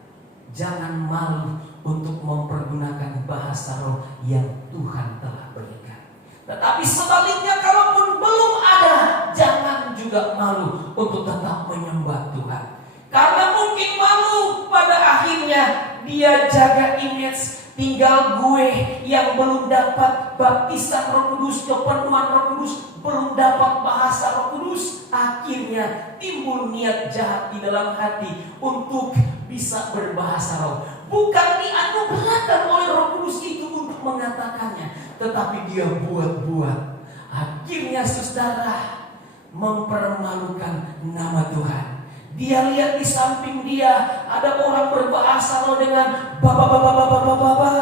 Jangan malu untuk mempergunakan bahasa roh yang Tuhan telah berikan. Tetapi sebaliknya, kalaupun belum ada, jangan juga malu untuk tetap menyembah Tuhan. Karena mungkin malu, pada akhirnya dia jaga image, tinggal gue yang belum dapat baptisan Roh Kudus, kepenuhan Roh Kudus, belum dapat bahasa Roh Kudus. Akhirnya timbul niat jahat di dalam hati untuk bisa berbahasa roh. Bukan dianugerahkan oleh Roh Kudus itu untuk mengatakannya, tetapi dia buat-buat. Akhirnya saudara mempermalukan nama Tuhan. Dia lihat di samping dia ada orang berbahasa roh dengan baba.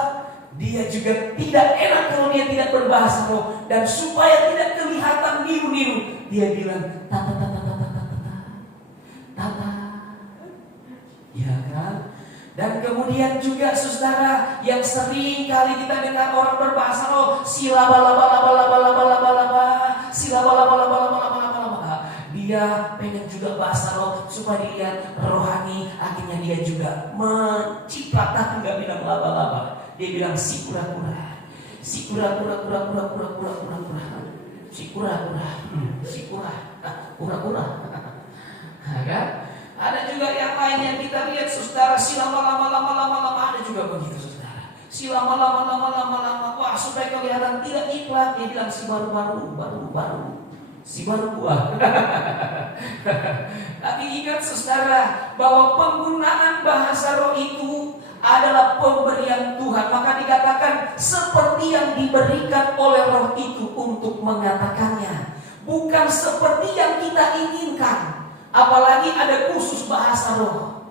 Dia juga tidak enak kalau dia tidak berbahasa roh, dan supaya tidak kelihatan niru-niru, dia bilang tata. Ya kan? Dan kemudian juga saudara, yang sering kali kita dengar orang berbahasa roh, dia pengen juga bahasa roh supaya dilihat rohani. Akhirnya dia juga menciprat, tapi nggak bilang laba-laba. Dia bilang si kura-kura, kan? Ada juga yang lain yang kita lihat saudara, si lama-lama ada juga begitu saudara. Si lama-lama, wah supaya kelihatan tidak iklan, dia bilang si baru. Si baru buah. Tapi ingat saudara, bahwa penggunaan bahasa roh itu adalah pemberian Tuhan. Maka dikatakan seperti yang diberikan oleh roh itu untuk mengatakannya, bukan seperti yang kita inginkan. Apalagi ada khusus bahasa roh,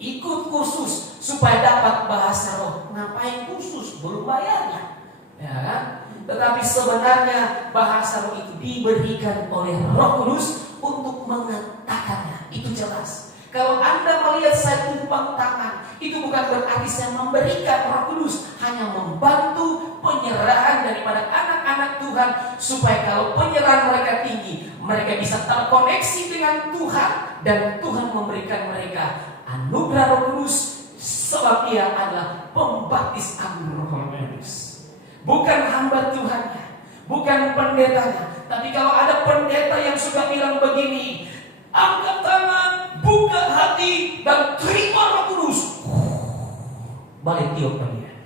ikut khusus supaya dapat bahasa roh. Ngapain khusus? Belum bayarnya, ya kan? Tetapi sebenarnya bahasa roh itu diberikan oleh Roh Kudus untuk mengatakannya. Itu jelas. Kalau Anda melihat saya tumpang tangan, itu bukan berarti saya memberikan Roh Kudus, hanya membantu penyerahan daripada anak-anak Tuhan, supaya kalau penyerahan mereka tinggi, mereka bisa terkoneksi dengan Tuhan, dan Tuhan memberikan mereka anugerah Roh Kudus, sebab Dia adalah pembaptis agung Roh Kudus. Bukan hamba Tuhannya, bukan pendetanya. Tapi kalau ada pendeta yang suka bilang begini, angkat tangan, buka hati, dan terima Roh Kudus, balik tiup dia.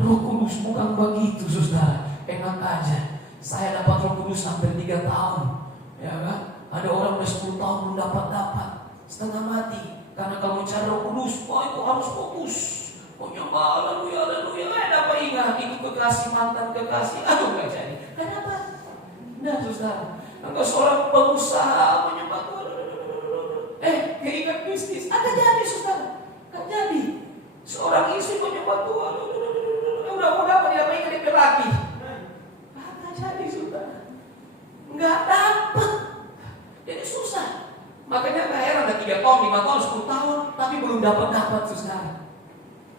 Roh Kudus bukan begitu saudara, enak aja. Saya dapat Roh Kudus hampir 3 tahun, ya kan? Ada orang udah 10 tahun belum dapat, setengah mati. Karena kalau cari Roh Kudus, wah itu harus fokus. Nyembah, haleluya, dapat ingat itu kekasih, mantan kekasih, aduh gak jadi. Kenapa? Nah saudara, engkau seorang pengusaha menyembah Tuhan, keingat bisnis, ada jadi saudara, gak jadi. Seorang istri menyembah Tuhan, udah dapat dia ingat laki, gak jadi saudara, gak dapat, jadi susah. Makanya gak heran ada 3 tahun, 5 tahun, 10 tahun, tapi belum dapat saudara.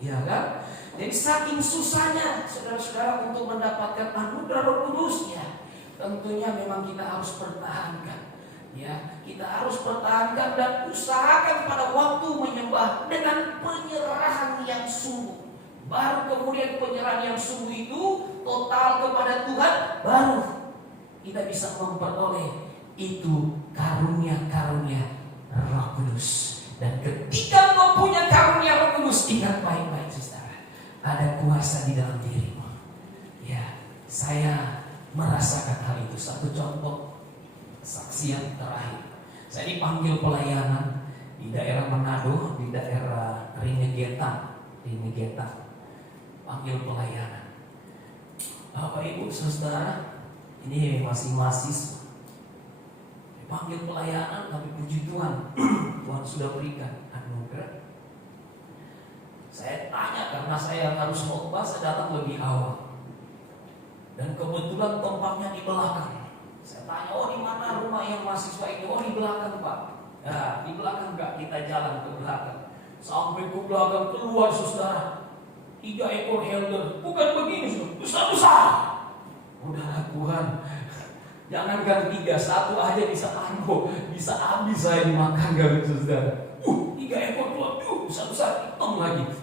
Ya kan? Jadi saking susahnya saudara-saudara untuk mendapatkan anugerah Roh Kudus, ya tentunya memang kita harus pertahankan. Ya, kita harus pertahankan dan usahakan pada waktu menyembah dengan penyerahan yang sungguh. Baru kemudian penyerahan yang sungguh itu total kepada Tuhan, baru kita bisa memperoleh itu karunia-karunia Roh Kudus. Dan ketika kau punya karunia Roh Kudus, ingat baik-baik saudara, ada kuasa di dalam dirimu. Ya, saya merasakan hal itu. Satu contoh saksi yang terakhir, saya dipanggil pelayanan di daerah Manado, di daerah Ringegetan, panggil pelayanan. Bapak Ibu saudara, ini masih mahasiswa, dipanggil pelayanan, tapi puji Tuhan, Tuhan sudah berikan anugerah. Saya tanya karena saya harus khotbah, saya datang lebih awal. Dan kebetulan tempatnya di belakang. Saya tanya, oh di mana rumah yang mahasiswa ini? Oh di belakang Pak. Ya, di belakang enggak, kita jalan ke belakang. Sampai ke belakang keluar saudara 3 ekor helder. Bukan begini saudara, besar-besar. Udah Tuhan, jangankan 3, 1 aja bisa bisa habis saya dimakan gak saudara. 3 ekor Tuhan, besar-besar, hitam lagi.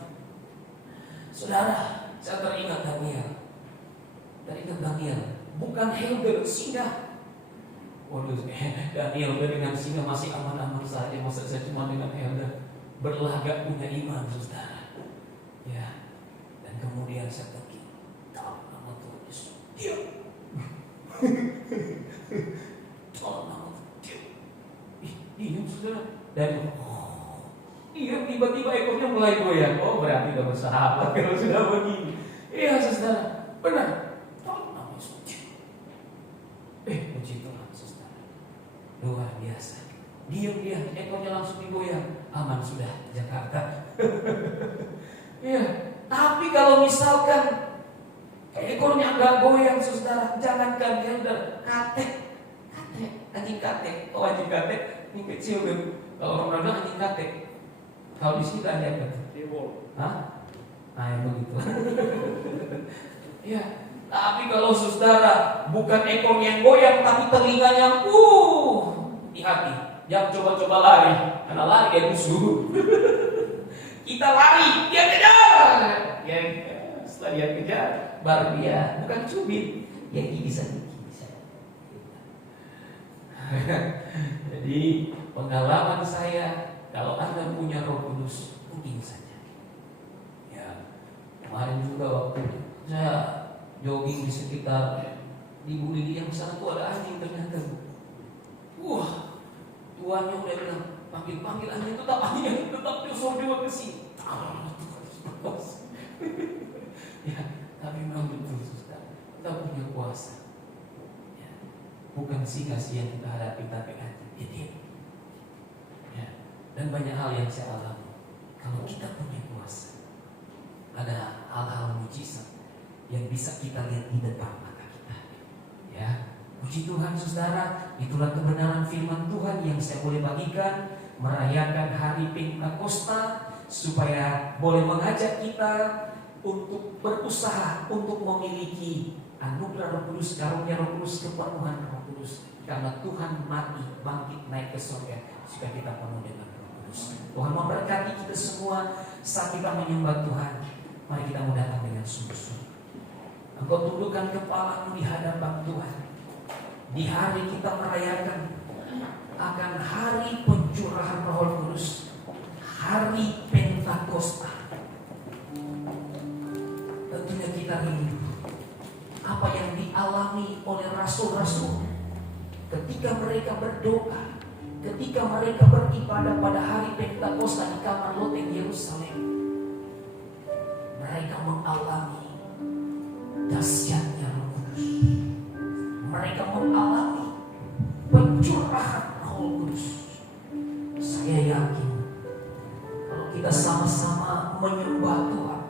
Saudara, saya teringat Daniel. Bukan helder, singa. Waduh, Daniel dengan singa masih aman-aman saja. Masa saya cuma dengan helder? Berlagak punya iman saudara. Ya, dan kemudian saya pergi dalam nama Tuhan Yesus. Diam. Dalam nama Tuhan. Diam saudara. Dan diam, tiba-tiba ekornya mulai goyang. Oh, berarti udah bersahabat kalau sudah begini. Iya saudara, benar. Dalam nama Yesus. Puji Tuhan saudara. Luar biasa. Diam dia, ekornya langsung digoyang. Aman sudah Jakarta. Ya, tapi kalau misalkan ekornya nggak goyang saudara, jangankan helder, katek, anjing katek. Oh, anjing katek, ini kecil kan. Kalau orang bilang anjing katek. Kalau di sini ada apa? Hah? Nah, yang begitu. Ya, tapi kalau saudara bukan ekornya yang goyang, tapi telinganya, hati-hati. Jangan coba-coba lari, karena lari dia musuh. Kita lari, dia kejar. Setelah dia kejar, baru dia bukan cubit, dia bisa. Jadi pengalaman saya, kalau Anda punya Roh Kudus, mungkin saja. Ya, kemarin juga waktu saya jogging di sekitar di Bu Lili yang sana tuh ada anjing ternyata. Tuannya udah bilang, panggil anjing tetap nyusul juga ke sini. Ya, tapi memang betul saudara, kita punya kuasa. Ya, bukan singa-singa yang kita hadapi, tapi anjing. Ya, dan banyak hal yang saya alami. Kalau kita punya kuasa, ada hal-hal mujizat yang bisa kita lihat di depan mata kita. Ya. Puji Tuhan saudara, itulah kebenaran firman Tuhan yang saya boleh bagikan, merayakan hari Pentakosta, supaya boleh mengajak kita untuk berusaha untuk memiliki anugerah Roh Kudus, karunia Roh Kudus, kepenuhan Roh Kudus. Karena Tuhan mati, bangkit, naik ke surga, supaya kita penuh dengan Roh Kudus. Tuhan memberkati kita semua saat kita menyembah Tuhan. Mari kita mau datang dengan sungguh-sungguh. Engkau tundukkan kepalamu di hadapan Tuhan. Di hari kita merayakan akan hari pencurahan Roh Kudus, hari Pentakosta. Tentunya kita rindu apa yang dialami oleh rasul-rasul ketika mereka berdoa, ketika mereka beribadah pada hari Pentakosta di kamar loteng Yerusalem. Mereka mengalami dahsyatnya Roh Kudus. Mereka mengalami pencurahan Roh Kudus. Saya yakin kalau kita sama-sama menyembah Tuhan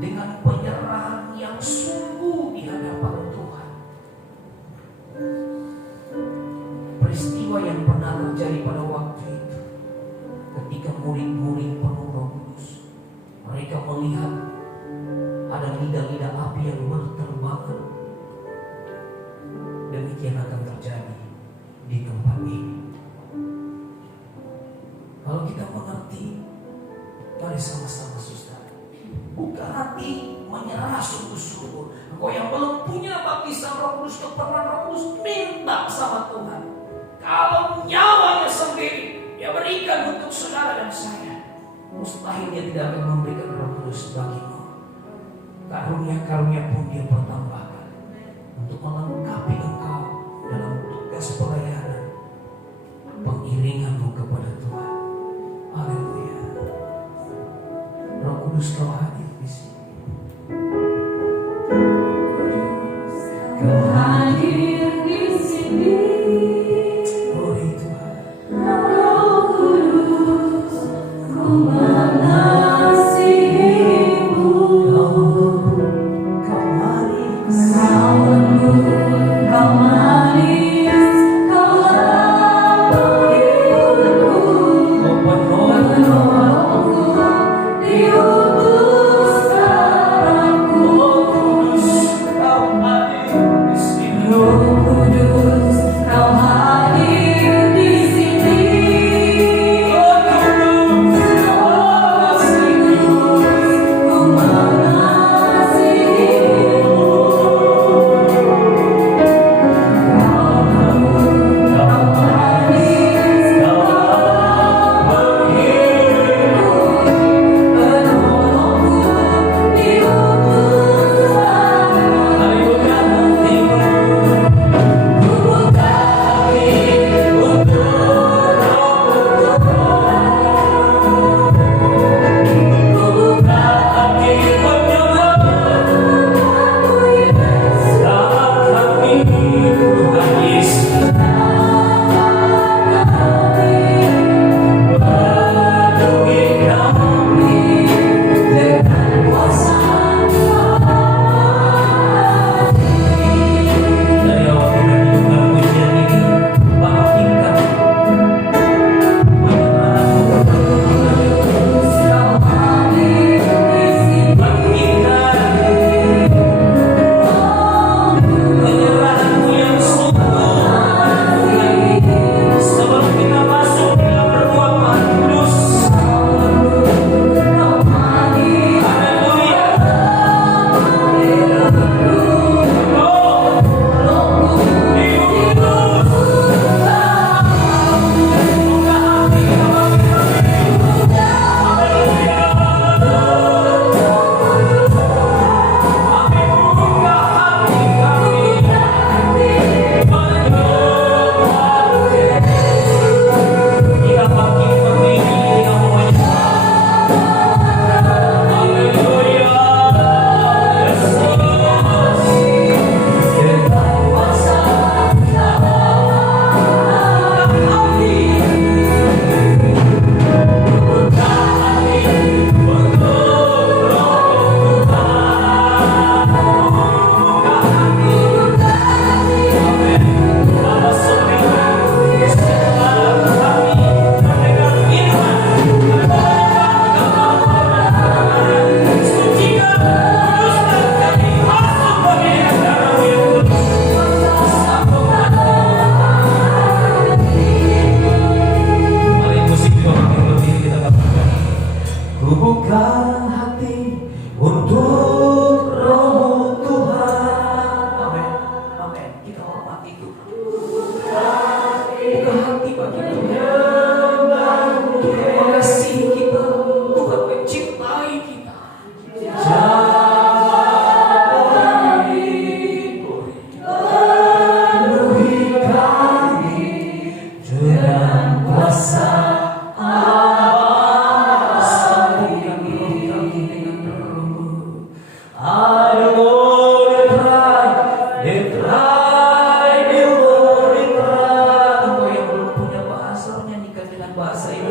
dengan penyerahan yang sungguh di hadapan Tuhan, peristiwa yang pernah terjadi pada waktu itu, ketika murid-murid penuh Roh Kudus, mereka melihat ada lidah-lidah api yang berterbangan. Demikian akan terjadi di tempat ini. Kalau kita mengerti, mari sama-sama saudara, buka hati, menyerah sungguh-sungguh. Engkau yang belum punya baptisan Roh Kudus, kepenuhan Roh Kudus, minta sama Tuhan. Kalau nyawanya sendiri dia berikan untuk saudara dan saya, mustahil dia tidak akan memberikan Roh Kudus bagimu. Karunia-karunia pun dia pertambahkan untuk melengkapi engkau dalam tugas pelayanan, pengiringanmu kepada Tuhan. Haleluya. Roh Kudus kau hadir di sini. Kau hadir di sini. Glory Tuhan. Roh Kudus, ku mengasihimu. Kau manis, kau lembut, kau manis, kau lembut hidupku. Kau penuh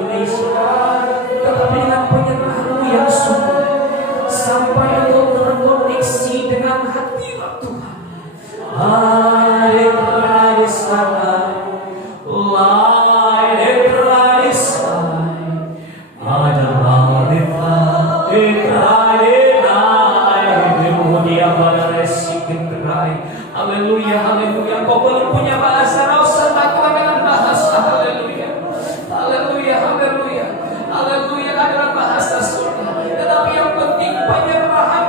Indonesia. Tetapi dengan penyerahanmu yang sungguh, sampai engkau terkoneksi dengan hadirat Tuhan. Haleluya, haleluya. Kau belum punya bahasa, kau sertakan dengan bahasa. Haleluya, haleluya, haleluya, haleluya. Adalah bahasa surga. Tetapi yang penting penyerahan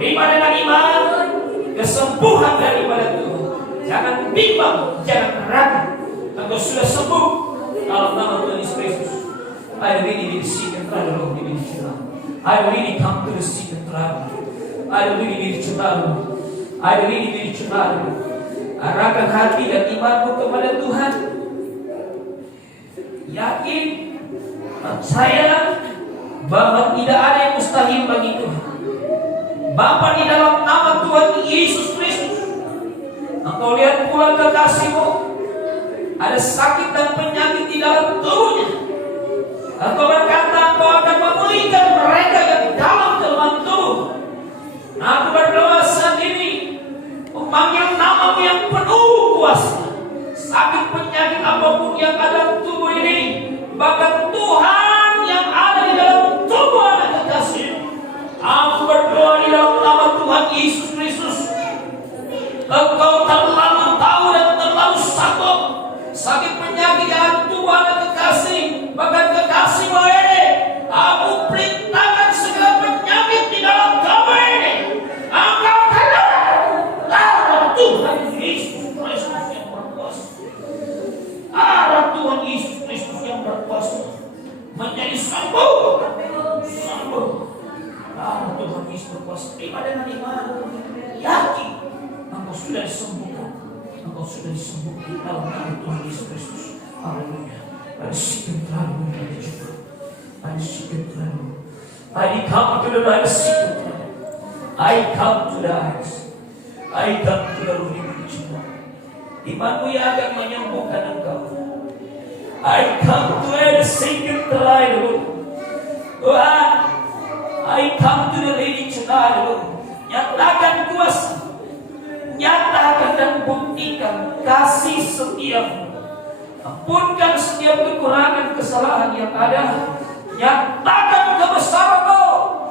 Terima dengan iman kesembuhan daripada Tuhan. sembuh dalam nama Tuhan Yesus Kristus. I really need to see the trial. I really come to the see the trial. I really need to know. I really need to know. Arahkan hati dan imanmu kepada Tuhan. Yakin, percaya bahwa tidak ada yang mustahil bagi Tuhan. Bapa, di dalam nama Tuhan Yesus Kristus, Engkau lihat pula kekasihmu ada sakit dan penyakit di dalam tubuhnya. Engkau berkata Engkau akan memulihkan mereka yang dalam kelemahan tubuh. Aku berdoa saat ini, memanggil namamu yang penuh kuasa. Sakit penyakit apapun yang ada dalam tubuh ini, bahkan Tuhan yang ada di dalam tubuh anak kekasih, aku berdoa di dalam nama Tuhan Yesus Kristus. Engkau terlalu tahu dan terlalu sanggup. Sakit penyakit yang ada di tubuh anak kekasih, bahkan kekasihmu ini, aku perintahkan segala penyakit di dalam tubuh ini. Engkau keluar. Tuhan Yesus Kristus yang berkuasa. Arah Tuhan Yesus Kristus yang berkuasa menjadi sembuh. Sembuh. Arah Tuhan Yesus berkuasa. Terima dengan iman. Yakin engkau sudah disembuhkan. Engkau sudah disembuhkan dalam nama Tuhan Yesus Kristus. Haleluya. Ada sikap terlalu menjadi juga. Ada sikap terlalu. I come to the right sikap terlalu. I come to the eyes. I come to the Lord juga. Imanmu yang akan menyembuhkan engkau. I come to the sikap terlalu. Tuhan, I come to the leading terlalu. Nyatakan kuasa. Nyatakan dan buktikan kasih setiamu. Ampunkan setiap kekurangan kesalahan yang ada. Nyatakan kebesaranmu.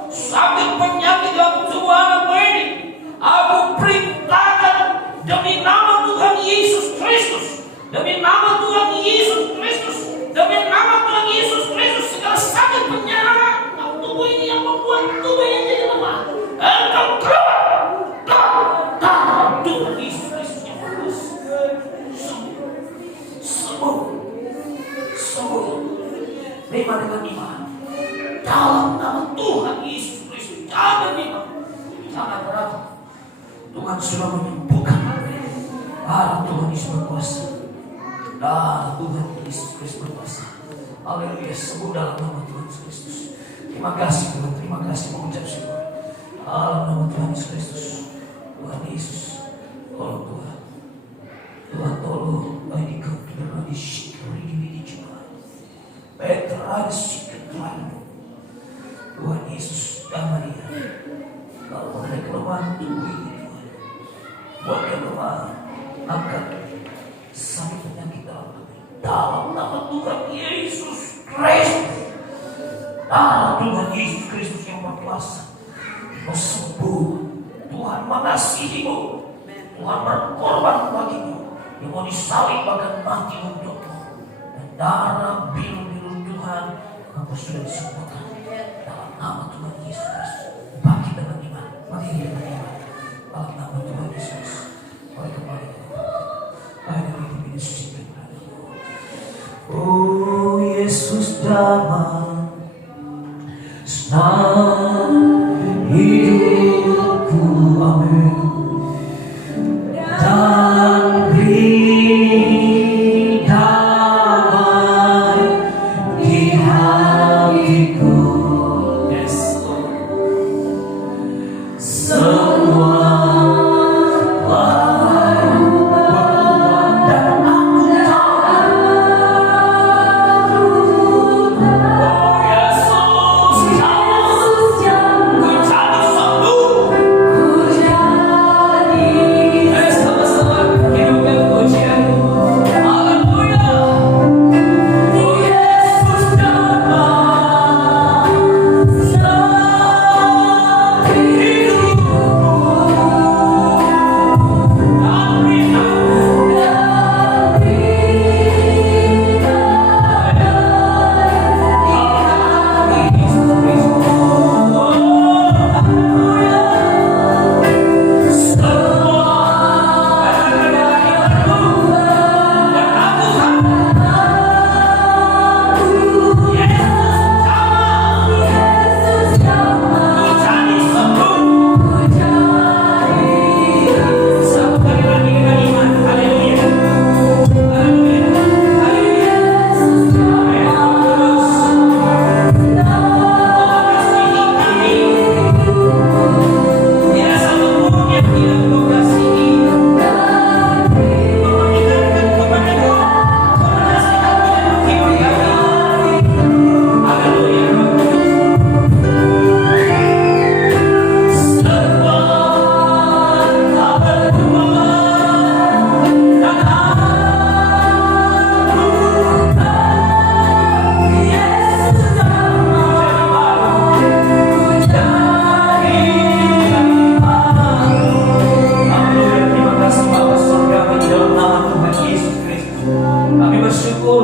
Sakit penyakit dalam tubuh anakmu ini, aku perintahkan demi nama Tuhan Yesus Kristus. Demi nama Tuhan Yesus Kristus. Demi nama Tuhan Yesus Kristus, segala sakit penyakit dalam tubuh ini yang membuat tubuh ini jadi lemah, engkau keluar. Tuhan Yesus Kristus yang berkuasa. Sembuh. Sembuh. Sembuh. Terima dengan iman. Dalam nama Tuhan Yesus Kristus. Jangan iman. Jangan berantem. Tuhan sudah menyembuhkan. Tuhan Yesus berkuasa. Tuhan Yesus Kristus berkuasa. Haleluya. Sembuh dalam nama Tuhan Yesus Kristus. Terima kasih Tuhan. Terima kasih mengucap syukur. Dalam nama Tuhan Yesus Kristus. Tuhan Yesus, tolong Tuhan. Tuhan tolong. Ini kau tidak ada syukur ini juga. Betul ada syukur Tuhan. Tuhan Yesus damai dia. Kalau ada kelemahan tubuh ini Tuhan, buat kelemahan, angkat sakit penyakit dalam tubuh. Dalam nama Tuhan Yesus Kristus. Tuhan Yesus Kristus yang berkuasa. Kau sembuh. Tuhan mengasihimu. Tuhan berkorban bagimu. Yang mau disalib bahkan mati untukmu. Dan darah biru-biru Tuhan, engkau sudah disembuhkan. Dalam nama Tuhan Yesus. Bangkit dengan iman. Bangkit dengan iman. Dalam nama Tuhan Yesus. Oleh kembali kepada Yesus. Oh Yesus damai. Senang hidupku, amin. Dan beri damai di hatiku. Yes, Lord. Semua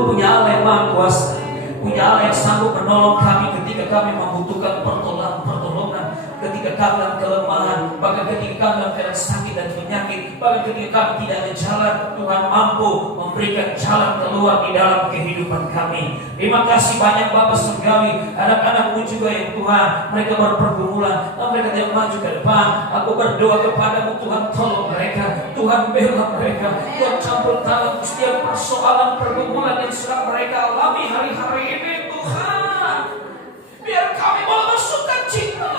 punya Allah yang Maha Kuasa, punya Allah yang sanggup menolong kami ketika kami membutuhkan pertolongan, ketika kami dalam kelemahan, bahkan ketika kami dalam keadaan sakit dan penyakit, bahkan ketika kami tidak ada jalan, Tuhan mampu memberikan jalan keluar di dalam kehidupan kami. Terima kasih banyak Bapak Surgawi, anak-anakmu juga yang Tuhan, mereka berpergumulan, mereka tidak maju ke depan. Aku berdoa kepadamu Tuhan, tolong mereka, Tuhan bela mereka, Tuhan campur tangan setiap persoalan pergumulan yang sedang mereka alami hari-hari ini. Tuhan, biar kami boleh bersuka cita,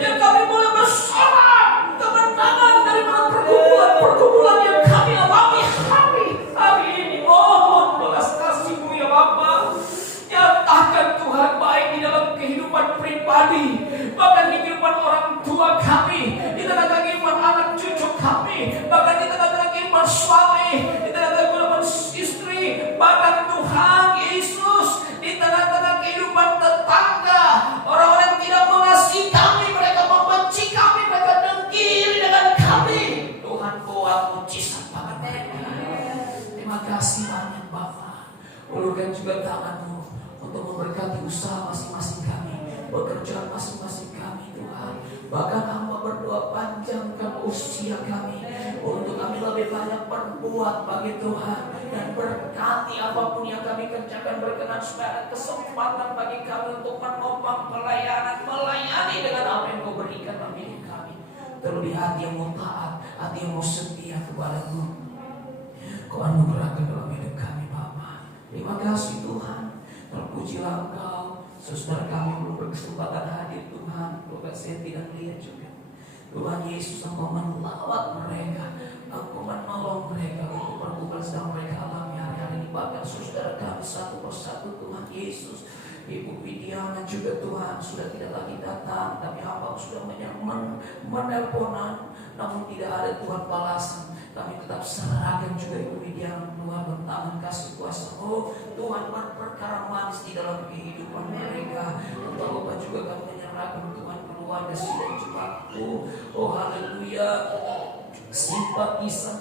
biar kami boleh bersorak kemenangan dari pergumulan yang kami alami hari ini. Mohon belas kasih-Mu ya Bapa, nyatakan Tuhan baik di dalam kehidupan pribadi, bahkan di kehidupan orang tua kami, di tengah-tengah kehidupan anak cucu kami, bahkan di tengah-tengah kehidupan suami, di tengah-tengah kehidupan istri, bahkan Tuhan Yesus di tengah-tengah kehidupan tetangga, orang-orang yang tidak mengasihi kami, mereka membenci kami, mereka dengki dengan kami. Tuhan buat mujizat pada mereka. Terima kasih banyak Bapa. Ulurkan juga tangan-Mu untuk memberkati usaha masing-masing kami, pekerjaan masing-masing kami Tuhan. Bahkan hamba berdoa panjangkan usia kami, untuk kami lebih banyak berbuat bagi Tuhan, dan berkati apapun yang kami kerjakan berkenan, supaya ada kesempatan bagi kami untuk menopang pelayanan, melayani dengan apa yang Kau berikan bagi kami. Terlebih hati yang mau taat, hati yang mau setia kepada-Mu, Kau anugerahkan dalam hidup kami Bapa. Terima kasih Tuhan. Terpujilah Engkau. Saudara kami belum berkesempatan hadir Tuhan, bukan saya tidak lihat juga. Tuhan Yesus, Engkau melawat mereka, Engkau menolong mereka untuk pergumulan sedang mereka alami hari-hari ini. Bahkan saudara kami satu persatu Tuhan Yesus, Ibu Widiana juga Tuhan sudah tidak lagi datang, tapi hamba sudah menelponan, namun tidak ada Tuhan balasan. Kami tetap serahkan juga Ibu Widiana Tuhan, bertangan kasih kuasa Tuhan, berperkara manis di dalam kehidupan mereka. Bapak juga kami menyerahkan Tuhan keluarga sidang jemaatku. Haleluya. Simpatisan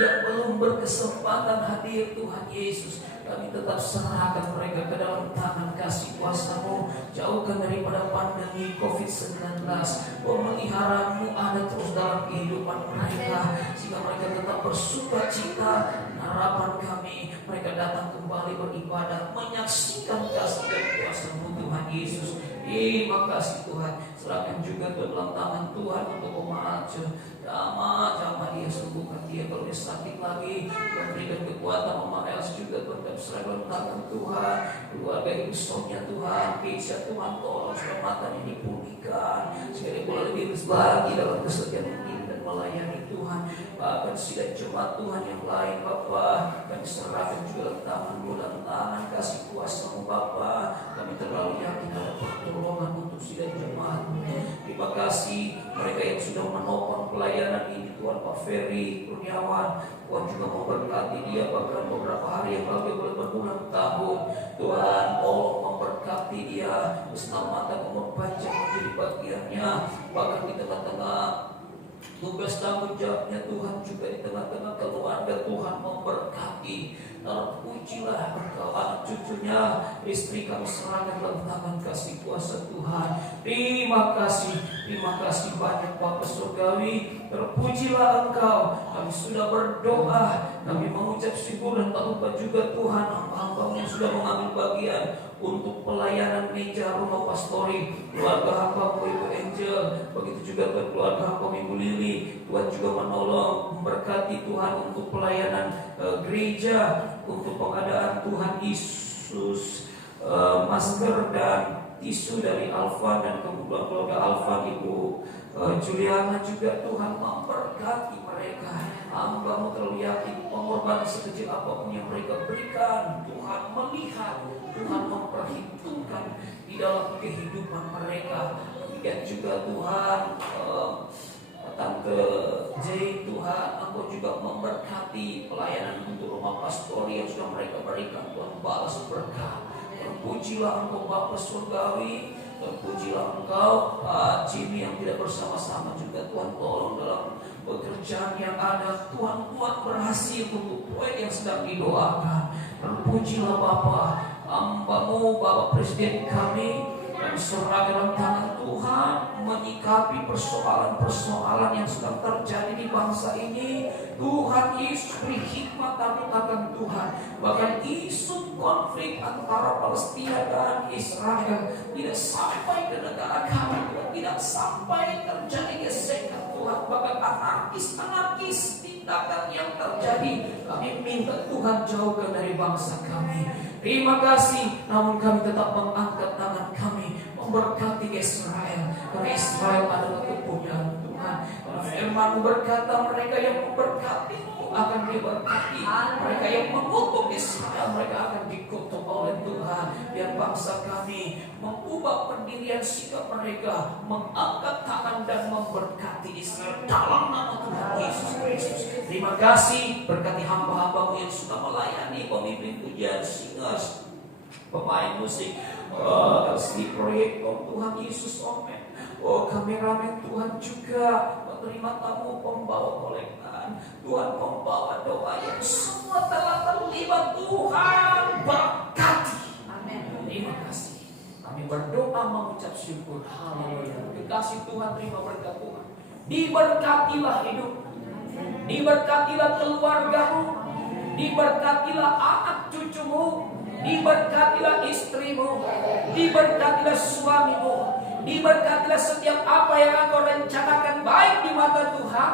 yang belum berkesempatan hadir Tuhan Yesus, kami tetap serahkan mereka ke dalam tangan kasih kuasa-Mu. Jauhkan daripada pandemi COVID-19. Pemeliharaanmu ada terus dalam kehidupan mereka, sehingga mereka tetap bersuka cita. Harapan kami, mereka datang kembali beribadah, menyaksikan kasih dan kuasa-Mu Tuhan Yesus. Terima kasih Tuhan. Serahkan juga ke dalam tangan Tuhan untuk Oma Aja. Jama dia, sembuhkan dia. Kalau dia sakit lagi, memberikan kekuatan. Oma Els juga Tuhan, serahkan tangan Tuhan. Keluarga Ibu Sonia Tuhan, Keisha Tuhan, tolong keselamatan ini dipulihkan, sekali boleh lebih lagi dalam kesetiaan ini dan melayani Tuhan. Bahkan sidang jemaat Tuhan yang lain Bapa, kami serahkan juga tangan-Mu dan tangan kasih kuasa-Mu Bapa. Kami terlalu yakin ada pertolongan untuk sidang jemaat. Terima kasih mereka yang sudah menopang pelayanan ini Tuhan. Pak Ferry Kurniawan, Tuhan juga memberkati dia, bahkan beberapa hari yang lalu boleh berulang tahun. Tuhan tolong memberkati dia, keselamatan umur panjang menjadi bagiannya, bahkan di tengah-tengah tugas tanggung jawabnya Tuhan, juga di tengah-tengah keluarga Tuhan memberkati. Terpujilah Engkau, anak cucunya, istri kami serahkan dalam tangan kasih kuasa Tuhan. Terima kasih banyak Bapa Surgawi. Terpujilah Engkau, kami sudah berdoa, kami mengucap syukur, dan tak lupa juga Tuhan hamba-Mu yang sudah mengambil bagian untuk pelayanan gereja rumah pastori, keluarga hamba-Mu Ibu Angel, begitu juga keluarga hamba-Mu Ibu Lili. Tuhan juga menolong, memberkati Tuhan untuk pelayanan gereja, untuk pengadaan Tuhan Yesus, masker dan tisu dari Alfa, dan kemudian keluarga Alfa Ibu Juliana juga Tuhan memberkati mereka. Hamba-Mu terlalu yakin pengorbanan sekecil apapun yang mereka berikan, Tuhan melihat, Tuhan memperhitungkan di dalam kehidupan mereka. Dan juga Tuhan Tante Jay, Tuhan Engkau juga memberkati pelayanan untuk rumah pastori yang sudah mereka berikan. Tuhan balas berkah. Terpujilah Engkau Bapa Surgawi, terpujilah Engkau Pak Jimmy yang tidak bersama-sama juga. Tuhan tolong dalam pekerjaan yang ada, Tuhan buat berhasil untuk proyek yang sedang didoakan. terpujilah Bapa, hamba-Mu Bapak Presiden kami yang serah dalam tangan Tuhan, menyikapi persoalan-persoalan yang sedang terjadi di bangsa ini. Tuhan Yesus beri hikmat kami akan Tuhan. Bahkan isu konflik antara Palestina dan Israel tidak sampai ke negara kami, Tuhan. Tidak sampai terjadi gesekan Tuhan. Bahkan anarkis tindakan yang terjadi, kami minta Tuhan jauhkan dari bangsa kami. Terima kasih, namun kami tetap mengangkat tangan kami memberkati Israel, karena Israel adalah kepunyaan Tuhan. Karena firman-Mu berkata, mereka yang memberkati-Mu akan diberkati, mereka yang mengutuk Israel, mereka akan dikutuk oleh Tuhan. Biar bangsa kami mengubah pendirian sikap mereka, mengangkat tangan dan memberkati Israel dalam nama Tuhan Yesus Kristus. Terima kasih, berkati hamba-hamba-Mu yang sudah melayani, pemimpin pujian, singers, pemain musik, si proyektor Tuhan Yesus, amin. Kameramen Tuhan juga, menerima tamu, pembawa kolektan, Tuhan pembawa doa yang semua telah terlibat, Tuhan berkati. Amin. Terima kasih. Kami berdoa mengucap syukur. Haleluya. Dikasih Tuhan, terima berkat Tuhan. Diberkatilah hidup, diberkatilah keluargamu, diberkatilah anak cucumu, diberkatilah istrimu, diberkatilah suamimu, diberkatilah setiap apa yang engkau rencanakan baik di mata Tuhan.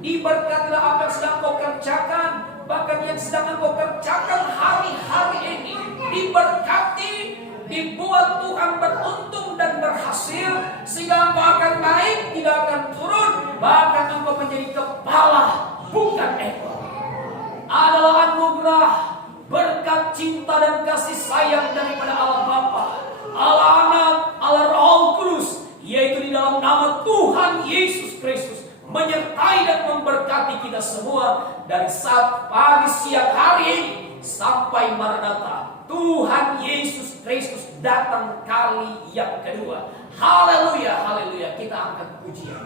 Diberkatilah apa yang sedang kau kerjakan, bahkan yang sedang engkau kerjakan hari-hari ini diberkati, dibuat Tuhan beruntung dan berhasil, sehingga engkau akan naik, tidak akan turun, bahkan engkau menjadi kepala bukan ekor. Adalah anugerah, berkat, cinta dan kasih sayang daripada Allah Bapa, Allah Anak, Allah Roh Kudus, yaitu di dalam nama Tuhan Yesus Kristus, menyertai dan memberkati kita semua dari saat pagi siang hari ini sampai Maranatha Tuhan Yesus Kristus datang kali yang kedua. Haleluya, haleluya. Kita angkat pujian.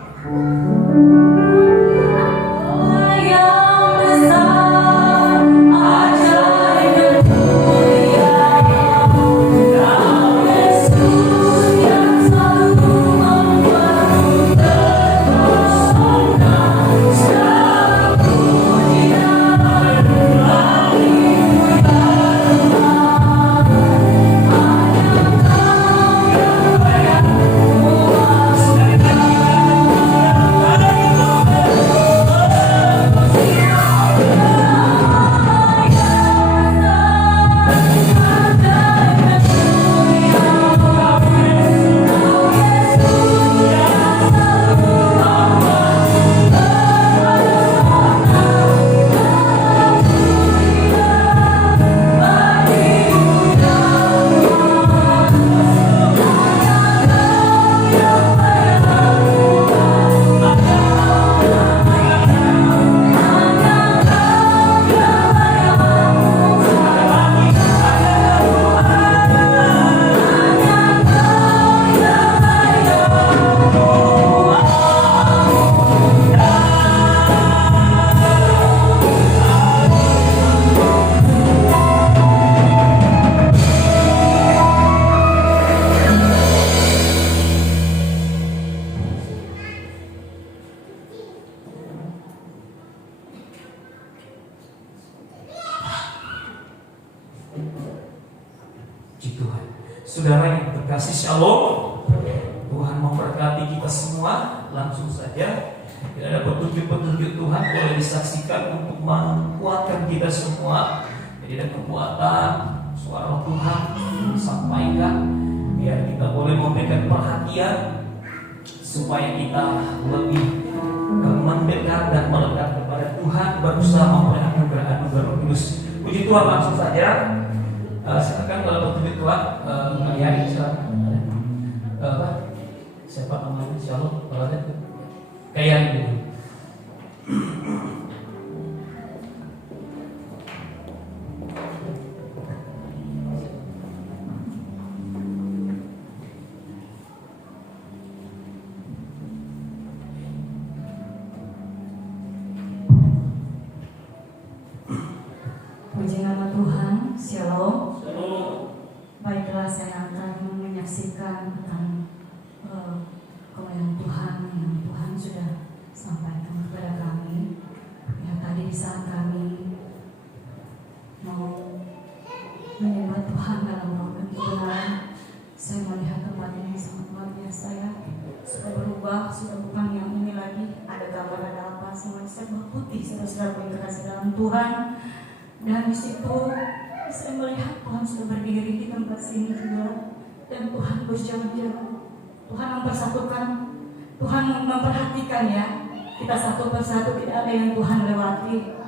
Saudara yang terkasih, shalom. Tuhan memberkati kita semua. Langsung saja, tidak ada petunjuk-petunjuk Tuhan boleh disaksikan untuk menguatkan kita semua. Jadi ada kekuatan suara Tuhan disampaikan, biar kita boleh memberikan perhatian supaya kita lebih mendekat dan melekat kepada Tuhan, berusaha memperoleh anugerah Roh Kudus. Puji Tuhan, langsung saja. Silakan kalau petunjuk Tuhan, Kalian silakan. Siapa namanya? Shalom, kalau ada kayak gitu. Puji nama Tuhan, shalom. menyaksikan tentang kemuliaan Tuhan yang Tuhan sudah sampaikan kepada kami. Ya, tadi di saat kami mau menyembah Tuhan dalam roh dan kebenaran, saya melihat tempat ini sangat luar biasa ya. Sudah berubah, sudah bukan yang ini lagi. Ada gambar, ada apa, semuanya serba putih. Saudara-saudara yang terkasih dalam Tuhan. Dan di situ saya melihat Tuhan sudah berdiri di tempat sini juga. Dan Tuhan berjalan-jalan. Tuhan mempersatukan, Tuhan memperhatikan ya. Kita satu persatu, tidak ada yang Tuhan lewati.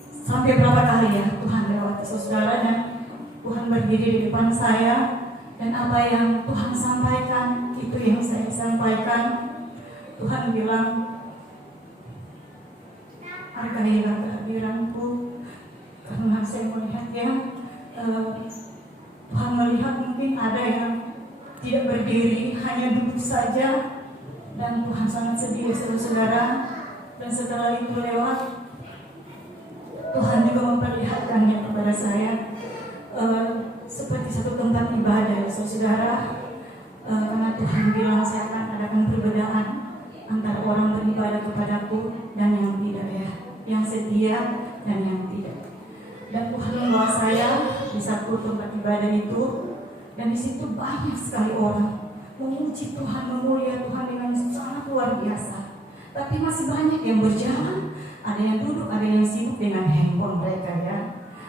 Sampai berapa kali ya Tuhan lewati saudara, dan Tuhan berdiri di depan saya. Dan apa yang Tuhan sampaikan, itu yang saya sampaikan. Tuhan bilang, hargailah kehadiranku. Karena saya melihat ya, Tuhan melihat mungkin ada yang tidak berdiri, hanya duduk saja. Dan Tuhan sangat sedih saudara-saudara. Dan setelah itu lewat, Tuhan juga memperlihatkannya kepada saya. Seperti satu tempat ibadah ya saudara, karena Tuhan bilang saya akan adakan perbedaan antara orang beribadah kepadaku dan yang tidak ya, yang setia dan yang tidak. Dan Tuhan membawa saya di satu tempat ibadah itu, dan di situ banyak sekali orang memuji Tuhan, memulia Tuhan dengan sangat luar biasa. Tapi masih banyak yang berjalan, ada yang duduk, ada yang sibuk dengan handphone mereka ya.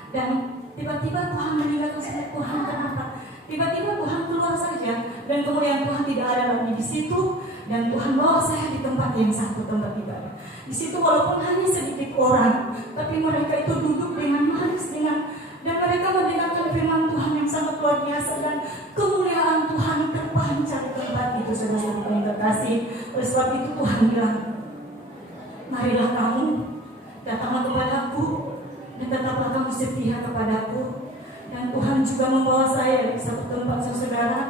Dan tiba-tiba Tuhan meninggalkan saya. Tuhan kenapa? Tiba-tiba Tuhan keluar saja, dan kemudian Tuhan tidak ada lagi di situ. Dan Tuhan bawa saya di tempat yang satu, tempat ibadah. Di situ walaupun hanya sedikit orang, tapi mereka itu duduk dengan manis, dan mereka mendengarkan firman Tuhan yang sangat luar biasa, dan kemuliaan Tuhan terpancar di tempat itu. Saudara-saudara yang terkasih, oleh sebab itu Tuhan bilang, marilah kamu datanglah kepadaku, dan tetaplah kamu setia kepadaku. Dan Tuhan juga membawa saya di satu tempat saudara.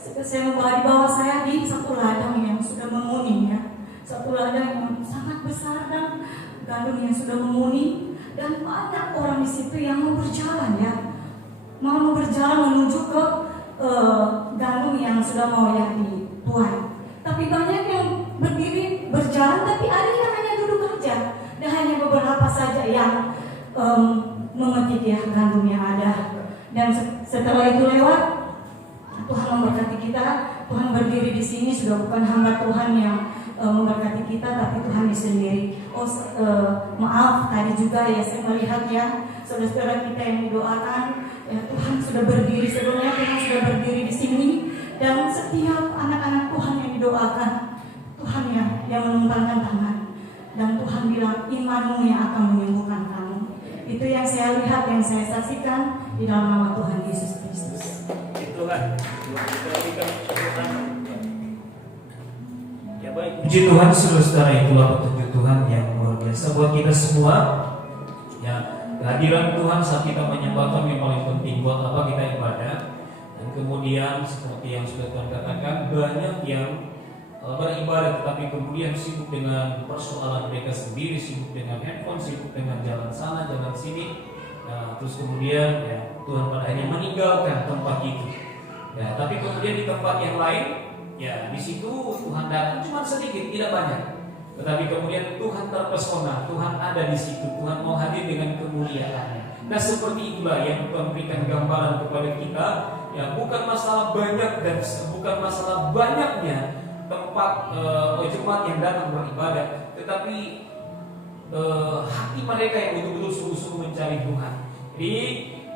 Saya membawa di bawah saya di satu ladang yang sudah menguning ya. Satu ladang yang sangat besar dan gandum yang sudah menguning. Dan banyak orang di situ yang mau berjalan ya. Mau berjalan menuju ke gandum yang sudah mau yang dituai. Tapi banyak yang berdiri berjalan, tapi ada yang hanya duduk aja. Dan hanya beberapa saja yang memetik ya gandum yang ada. Dan setelah itu lewat, Tuhan memberkati kita. Tuhan berdiri di sini, sudah bukan hamba Tuhan yang memberkati kita, tapi Tuhan sendiri. Maaf tadi juga ya saya melihat ya saudara-saudara kita yang didoakan ya, Tuhan sudah berdiri sebelumnya. Tuhan sudah berdiri di sini, dan setiap anak-anak Tuhan yang didoakan, Tuhan ya yang mengembangkan tangan. Dan Tuhan bilang, imanmu yang akan menyembuhkan kamu. Itu yang saya lihat, yang saya saksikan di dalam nama Tuhan Yesus Kristus. Tuhan, kita berikan kesulitan. Ya baik. Puji Tuhan saudara, itulah petunjuk Tuhan yang luar biasa buat kita semua. Ya, kehadiran Tuhan saat kita menyembah yang paling penting. Buat apa kita ibadah? Dan kemudian seperti yang sudah Tuhan katakan, banyak yang beribadah tetapi kemudian sibuk dengan persoalan mereka sendiri, sibuk dengan handphone, sibuk dengan jalan sana, jalan sini. Nah, terus kemudian ya Tuhan pada akhirnya meninggalkan tempat itu. Ya, tapi kemudian di tempat yang lain, ya di situ Tuhan datang cuma sedikit, tidak banyak. Tetapi kemudian Tuhan terpesona, Tuhan ada di situ, Tuhan mau hadir dengan kemuliaannya. Nah, seperti itulah yang Tuhan berikan gambaran kepada kita. Ya, bukan masalah banyak dan bukan masalah banyaknya tempat jemaat yang datang beribadah, tetapi hati mereka yang betul-betul sungguh-sungguh mencari Tuhan. Jadi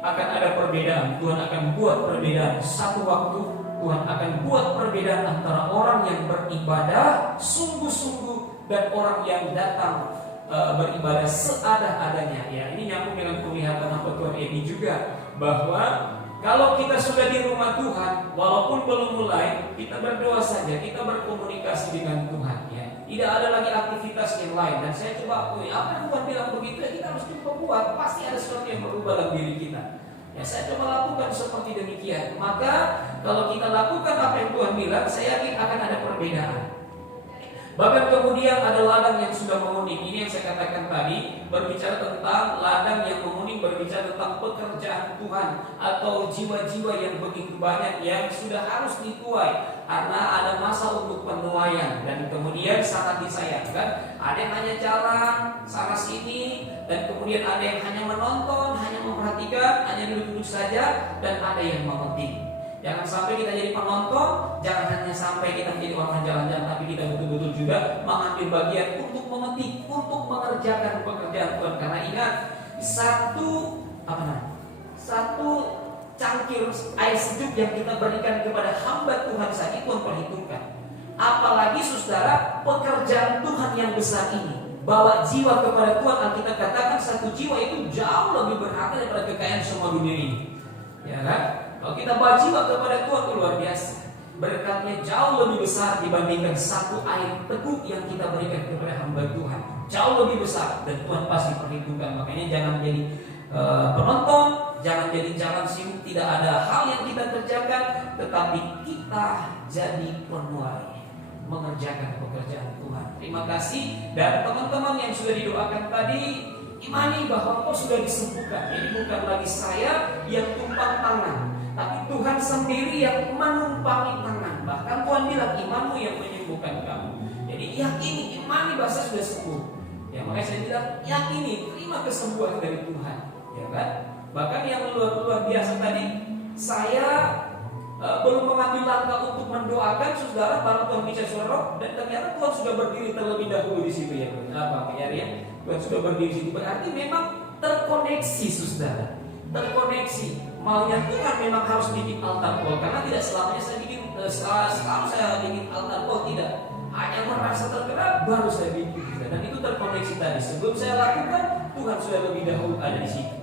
akan ada perbedaan. Tuhan akan buat perbedaan. Satu waktu Tuhan akan buat perbedaan antara orang yang beribadah sungguh-sungguh dan orang yang datang beribadah seada-adanya. Ya, ini nyambung dengan penglihatan apa Tuhan Edi juga, bahwa kalau kita sudah di rumah Tuhan, walaupun belum mulai, kita berdoa saja, kita berkomunikasi dengan Tuhan. Ya, tidak ada lagi aktivitas yang lain. Dan saya coba akui, apa yang Tuhan bilang begitu, ya kita harus coba buat. Pasti ada sesuatu yang berubah dalam diri kita. Ya, saya coba lakukan seperti demikian. Maka kalau kita lakukan apa yang Tuhan bilang, saya yakin akan ada perbedaan. Bahkan kemudian ada ladang yang sudah menguning. Ini yang saya katakan tadi, berbicara tentang ladang yang menguning, berbicara tentang pekerjaan Tuhan atau jiwa-jiwa yang begitu banyak yang sudah harus dituai karena ada masa untuk penuaian. Dan kemudian sangat disayangkan, ada yang hanya jalan sana sini, dan kemudian ada yang hanya menonton, hanya memperhatikan, hanya duduk-duduk saja, dan ada yang memetik. Jangan sampai kita jadi penonton, jangan hanya sampai kita menjadi orang jalan-jalan, tapi kita betul-betul juga mengambil bagian untuk memetik, untuk mengerjakan pekerjaan Tuhan. Karena ingat, satu cangkir air sejuk yang kita berikan kepada hamba Tuhan saja Tuhan perhitungkan. Apalagi saudara, pekerjaan Tuhan yang besar ini, bawa jiwa kepada Tuhan. Alkitab katakan satu jiwa itu jauh lebih berharga daripada kekayaan semua dunia ini. Ya kan? Kalau kita bawa jiwa kepada Tuhan itu luar biasa. Berkatnya jauh lebih besar dibandingkan satu air teguh yang kita berikan kepada hamba Tuhan. Jauh lebih besar, dan Tuhan pasti perhitungkan. Makanya jangan menjadi penonton, jangan jadi jalan sibuk, tidak ada hal yang kita kerjakan, tetapi kita jadi penuai, mengerjakan pekerjaan Tuhan. Terima kasih. Dan teman-teman yang sudah didoakan tadi, imani bahwa kau sudah disembuhkan. Jadi bukan lagi saya yang tumpang tangan, tapi Tuhan sendiri yang menumpangi tangan. Bahkan Tuhan bilang imanmu yang menyembuhkan kamu. Jadi yakini, imani bahwa saya sudah sembuh. Ya, makanya saya bilang yakini, terima kesembuhan dari Tuhan. Ya kan? Bahkan yang luar biasa tadi, saya belum mengambil langkah untuk mendoakan saudara, baru Tuhan bicara suara roh, dan ternyata Tuhan sudah berdiri terlebih dahulu di situ ya. Apa ya? Tuhan sudah berdiri di situ, berarti memang terkoneksi saudara, terkoneksi. Maunya Tuhan memang harus bikin altar call, karena tidak selamanya saya bikin selalu saya bikin altar call, tidak. Hanya merasa tergerak baru saya bikin, dan itu terkoneksi tadi. Sebelum saya lakukan, Tuhan sudah lebih dahulu ada di situ.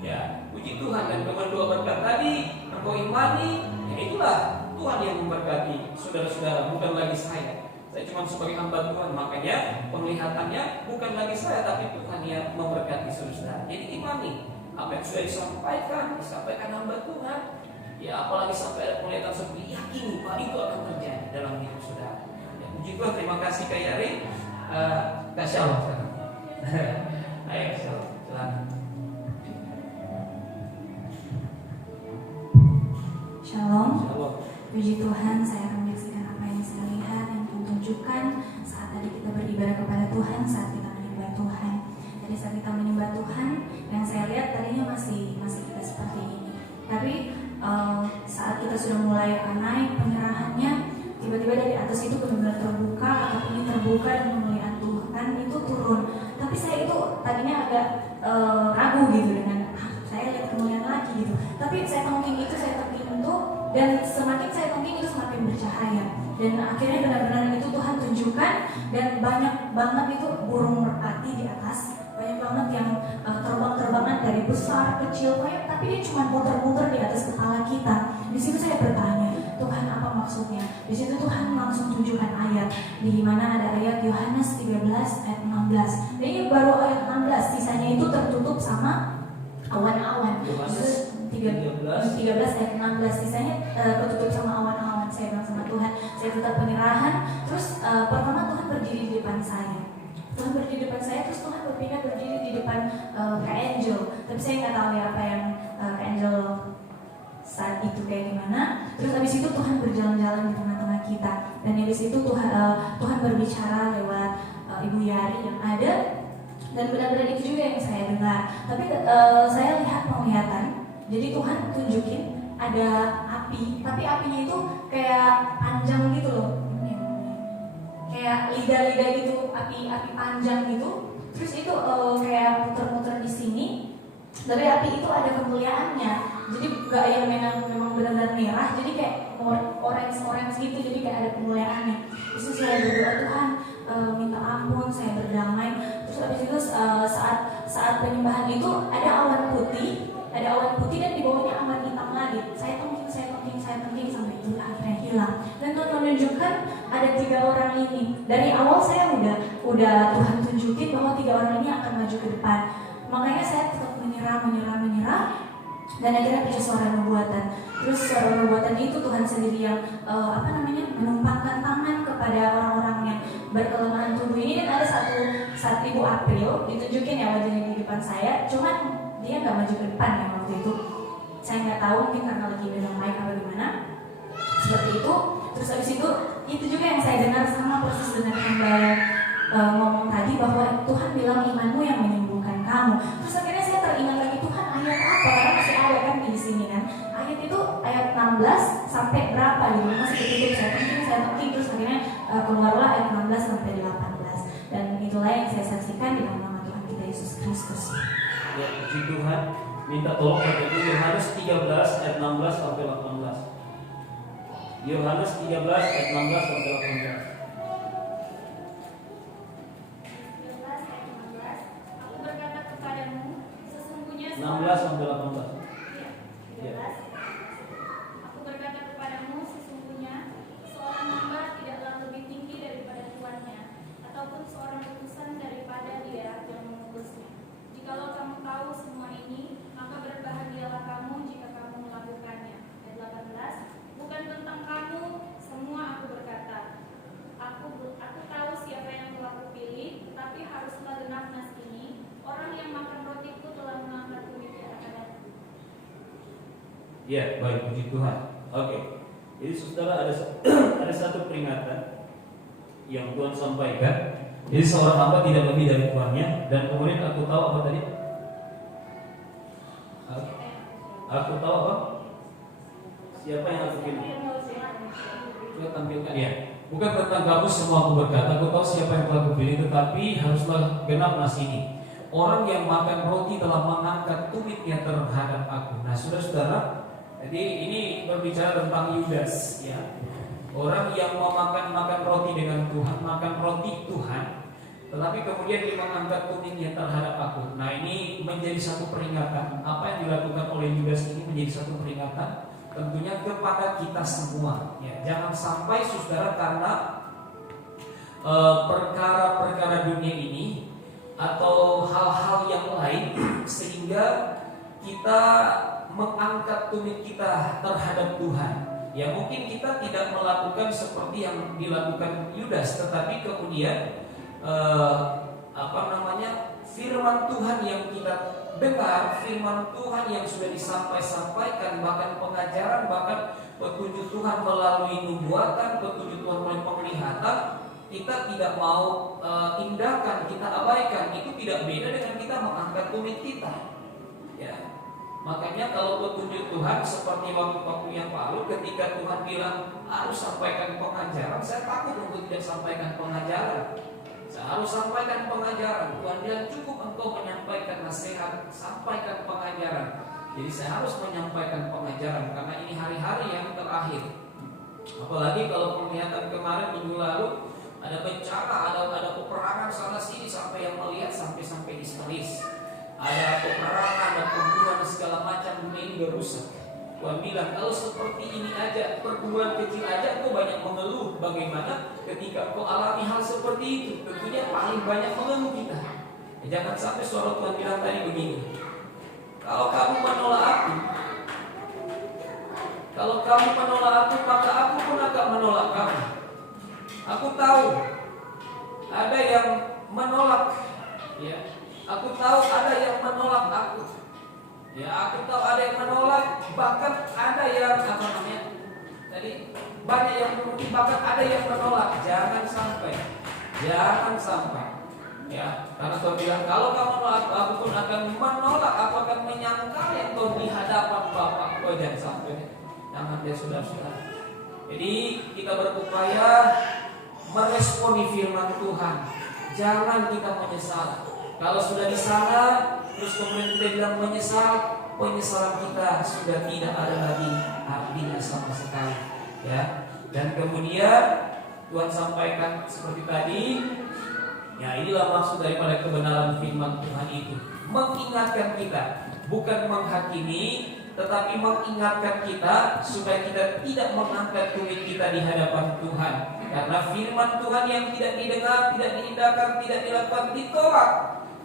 Ya, puji Tuhan. Dan dengan doa berkat tadi, engkau imani, ya itulah Tuhan yang memberkati saudara-saudara, bukan lagi saya. Saya cuma sebagai hamba Tuhan, makanya penglihatannya bukan lagi saya, tapi Tuhan yang memberkati saudara-saudara. Jadi imani apa yang sudah disampaikan hamba Tuhan. Ya, apalagi sampai ada penglihatan seperti yakini Pak, itu akan terjadi dalam hidup saudara. Ya, puji Tuhan. Terima kasih Kak Yari. Kasih Allah sekarang. Ayo, silakan. Shalom. Puji Tuhan, saya akan menyaksikan apa yang saya lihat, yang Tuhan tunjukkan saat tadi kita beribadah kepada Tuhan, saat kita menyembah Tuhan. Jadi saat kita menyembah Tuhan, yang saya lihat tadinya masih kita seperti ini. Tapi saat kita sudah mulai naik penyerahannya, tiba-tiba dari atas itu benar-benar terbuka, atau ini terbuka dan kemuliaan Tuhan itu turun. Tapi saya itu tadinya agak ragu gitu dengan saya lihat kemuliaan lagi gitu. Tapi saya tongking itu, dan semakin saya tongking itu semakin bercahaya. Dan akhirnya benar-benar itu Tuhan tunjukkan, dan banyak banget itu burung merpati di atas, banyak banget yang terbang-terbangan dari besar kecil, tapi dia cuma muter-muter di atas kepala kita. Di situ saya bertanya, Tuhan apa maksudnya? Di situ Tuhan langsung tunjukkan ayat, di mana ada ayat Yohanes 13 ayat 16. Dan ini baru ayat 16, sisanya itu tertutup sama awan-awan. Yohanes 13 ayat 16, sisanya tertutup sama awan-awan. Saya bilang sama Tuhan, saya tetap penyerahan. Terus pertama Tuhan berdiri di depan saya. Tuhan berdiri di depan saya, terus Tuhan berpindah berdiri di depan Kak Angel. Tapi saya nggak tahu ya apa yang Kak Angel saat itu kayak gimana. Terus habis itu Tuhan berjalan-jalan di tengah-tengah kita. Dan habis itu Tuhan berbicara lewat Ibu Yari yang ada. Dan benar-benar itu juga yang saya dengar. Tapi saya lihat penglihatan. Jadi Tuhan tunjukin ada api, tapi apinya itu kayak panjang gitu loh, kayak lidah-lidah gitu, api panjang gitu. Terus itu kayak muter-muter di sini. Dari api itu ada kemuliaannya. Jadi gak yang memang benar-benar merah, jadi kayak orange gitu, jadi kayak ada kemuliaannya. Terus saya berdoa, Tuhan minta ampun, saya berdamai. Terus habis itu saat penyembahan itu ada awan putih dan di bawahnya awan hitam lagi. Saya tongking sampai itu akhirnya hilang. Dan Tuhan menunjukkan ada 3 orang ini. Dari awal saya udah Tuhan tunjukin bahwa 3 orang ini akan maju ke depan. Makanya saya tetap menyerah. Dan akhirnya punya suara nubuatan. Terus suara nubuatan itu Tuhan sendiri yang menumpangkan tangan kepada orang-orang yang berkelemahan tubuh. Ini kan ada saat Ibu April ditunjukin ya wajahnya di depan saya, cuman dia nggak maju ke depan ya waktu itu. Saya nggak tahu, mungkin karena lagi megang mic apa gimana. Seperti itu. Terus habis itu juga yang saya dengar sama persis dengan hamba ngomong tadi, bahwa Tuhan bilang imanmu yang menyembuhkan kamu. Terus akhirnya saya teringat lagi, Tuhan ayat apa? Karena masih ada kan di sini kan. Ayat itu ayat 16 sampai berapa gitu, masih ketutup. Saya penting terus akhirnya keluarlah ayat 16 sampai 18. Dan itulah yang saya saksikan di dalam nama Tuhan kita Yesus Kristus. Ya, puji Tuhan. Minta tolong baca Yohanes 13 ayat 16 sampai 18. Yohanes 13 ayat 16 sampai 18. 16 sampai 18. Iya, 13. Aku berkata kepadamu, sesungguhnya seorang hamba tidaklah lebih tinggi daripada tuannya, ataupun seorang utusan daripada dia yang mengutusnya. Jikalau kamu tahu semua ini, maka berbahagialah kamu jika kamu melakukannya. Ayat 18. Bukan tentang kamu semua aku berkata. Aku tahu siapa yang telah kupilih, tetapi haruslah genap nas ini. Orang yang makan rotiku telah mengangkat tumit di hadapanku. Ya, baik, puji Tuhan. Oke. Jadi saudara, ada satu peringatan yang Tuhan sampaikan. Jadi seorang hamba tidak lebih dari tuannya. Dan kemudian aku tahu apa tadi? Aku tahu apa? Siapa yang aku pilih? Coba tampilkan ya. Bukan tentang kamu semua aku berkata. Aku tahu siapa yang telah kupilih, tetapi haruslah genap nas ini. Orang yang makan roti telah mengangkat tumitnya terhadap aku. Nah, saudara-saudara, jadi ini berbicara tentang Yudas, ya. Orang yang mau makan roti dengan Tuhan, makan roti Tuhan, tetapi kemudian dia mengangkat tumitnya terhadap aku. Nah, ini menjadi satu peringatan. Apa yang dilakukan oleh Yudas ini menjadi satu peringatan, tentunya kepada kita semua. Ya, jangan sampai saudara karena perkara-perkara dunia ini atau hal-hal yang lain sehingga kita mengangkat tumit kita terhadap Tuhan. Ya, mungkin kita tidak melakukan seperti yang dilakukan Yudas, tetapi kemudian firman Tuhan yang kita dengar, firman Tuhan yang sudah disampaikan, bahkan pengajaran, bahkan petunjuk Tuhan melalui nubuatan, petunjuk Tuhan melalui penglihatan, kita tidak mau indahkan, kita abaikan. Itu tidak beda dengan kita mengangkat tumit kita. Ya. Makanya kalau petunjuk Tuhan seperti waktu yang lalu, ketika Tuhan bilang harus sampaikan pengajaran, saya takut untuk tidak sampaikan pengajaran. Saya harus sampaikan pengajaran. Tuhan bilang cukup engkau menyampaikan nasihat, sampaikan pengajaran. Jadi saya harus menyampaikan pengajaran karena ini hari-hari yang terakhir. Apalagi kalau penglihatan kemarin minggu lalu ada bencana, ada peperangan sana sini sampai yang melihat sampai histeris. Ada peperangan, ada pembunuhan segala macam, dunia ini berusak. Tuhan bilang kalau seperti ini aja, pergumulan kecil aja kau banyak mengeluh. Bagaimana ketika kau alami hal seperti itu? Tentunya paling banyak mengeluh kita. Ya, jangan sampai suara Tuhan bilang tadi begini. Kalau kamu menolak aku, maka aku pun akan menolak kamu. Aku tahu ada yang menolak, ya. Aku tahu ada yang menolak aku. Ya, aku tahu ada yang menolak, bahkan ada yang tadi banyak yang mungkin bahkan ada yang menolak. Jangan sampai. Ya, karena Tuhan bilang kalau kamu menolak aku pun akan menolak, aku akan menyangkal yang kau di hadapan Bapa. Kau jangan sampai. Jangan dia sudah. Jadi kita berupaya meresponi firman Tuhan. Jangan kita menyesal. Kalau sudah di sana, terus kemudian kita bilang menyesal, penyesalan kita sudah tidak ada lagi artinya sama sekali. Ya. Dan kemudian Tuhan sampaikan seperti tadi, ya inilah maksud daripada kebenaran firman Tuhan itu. Mengingatkan kita, bukan menghakimi, tetapi mengingatkan kita supaya kita tidak mengangkat tumit kita di hadapan Tuhan. Karena firman Tuhan yang tidak didengar, tidak diindahkan, tidak dilakukan, ditolak.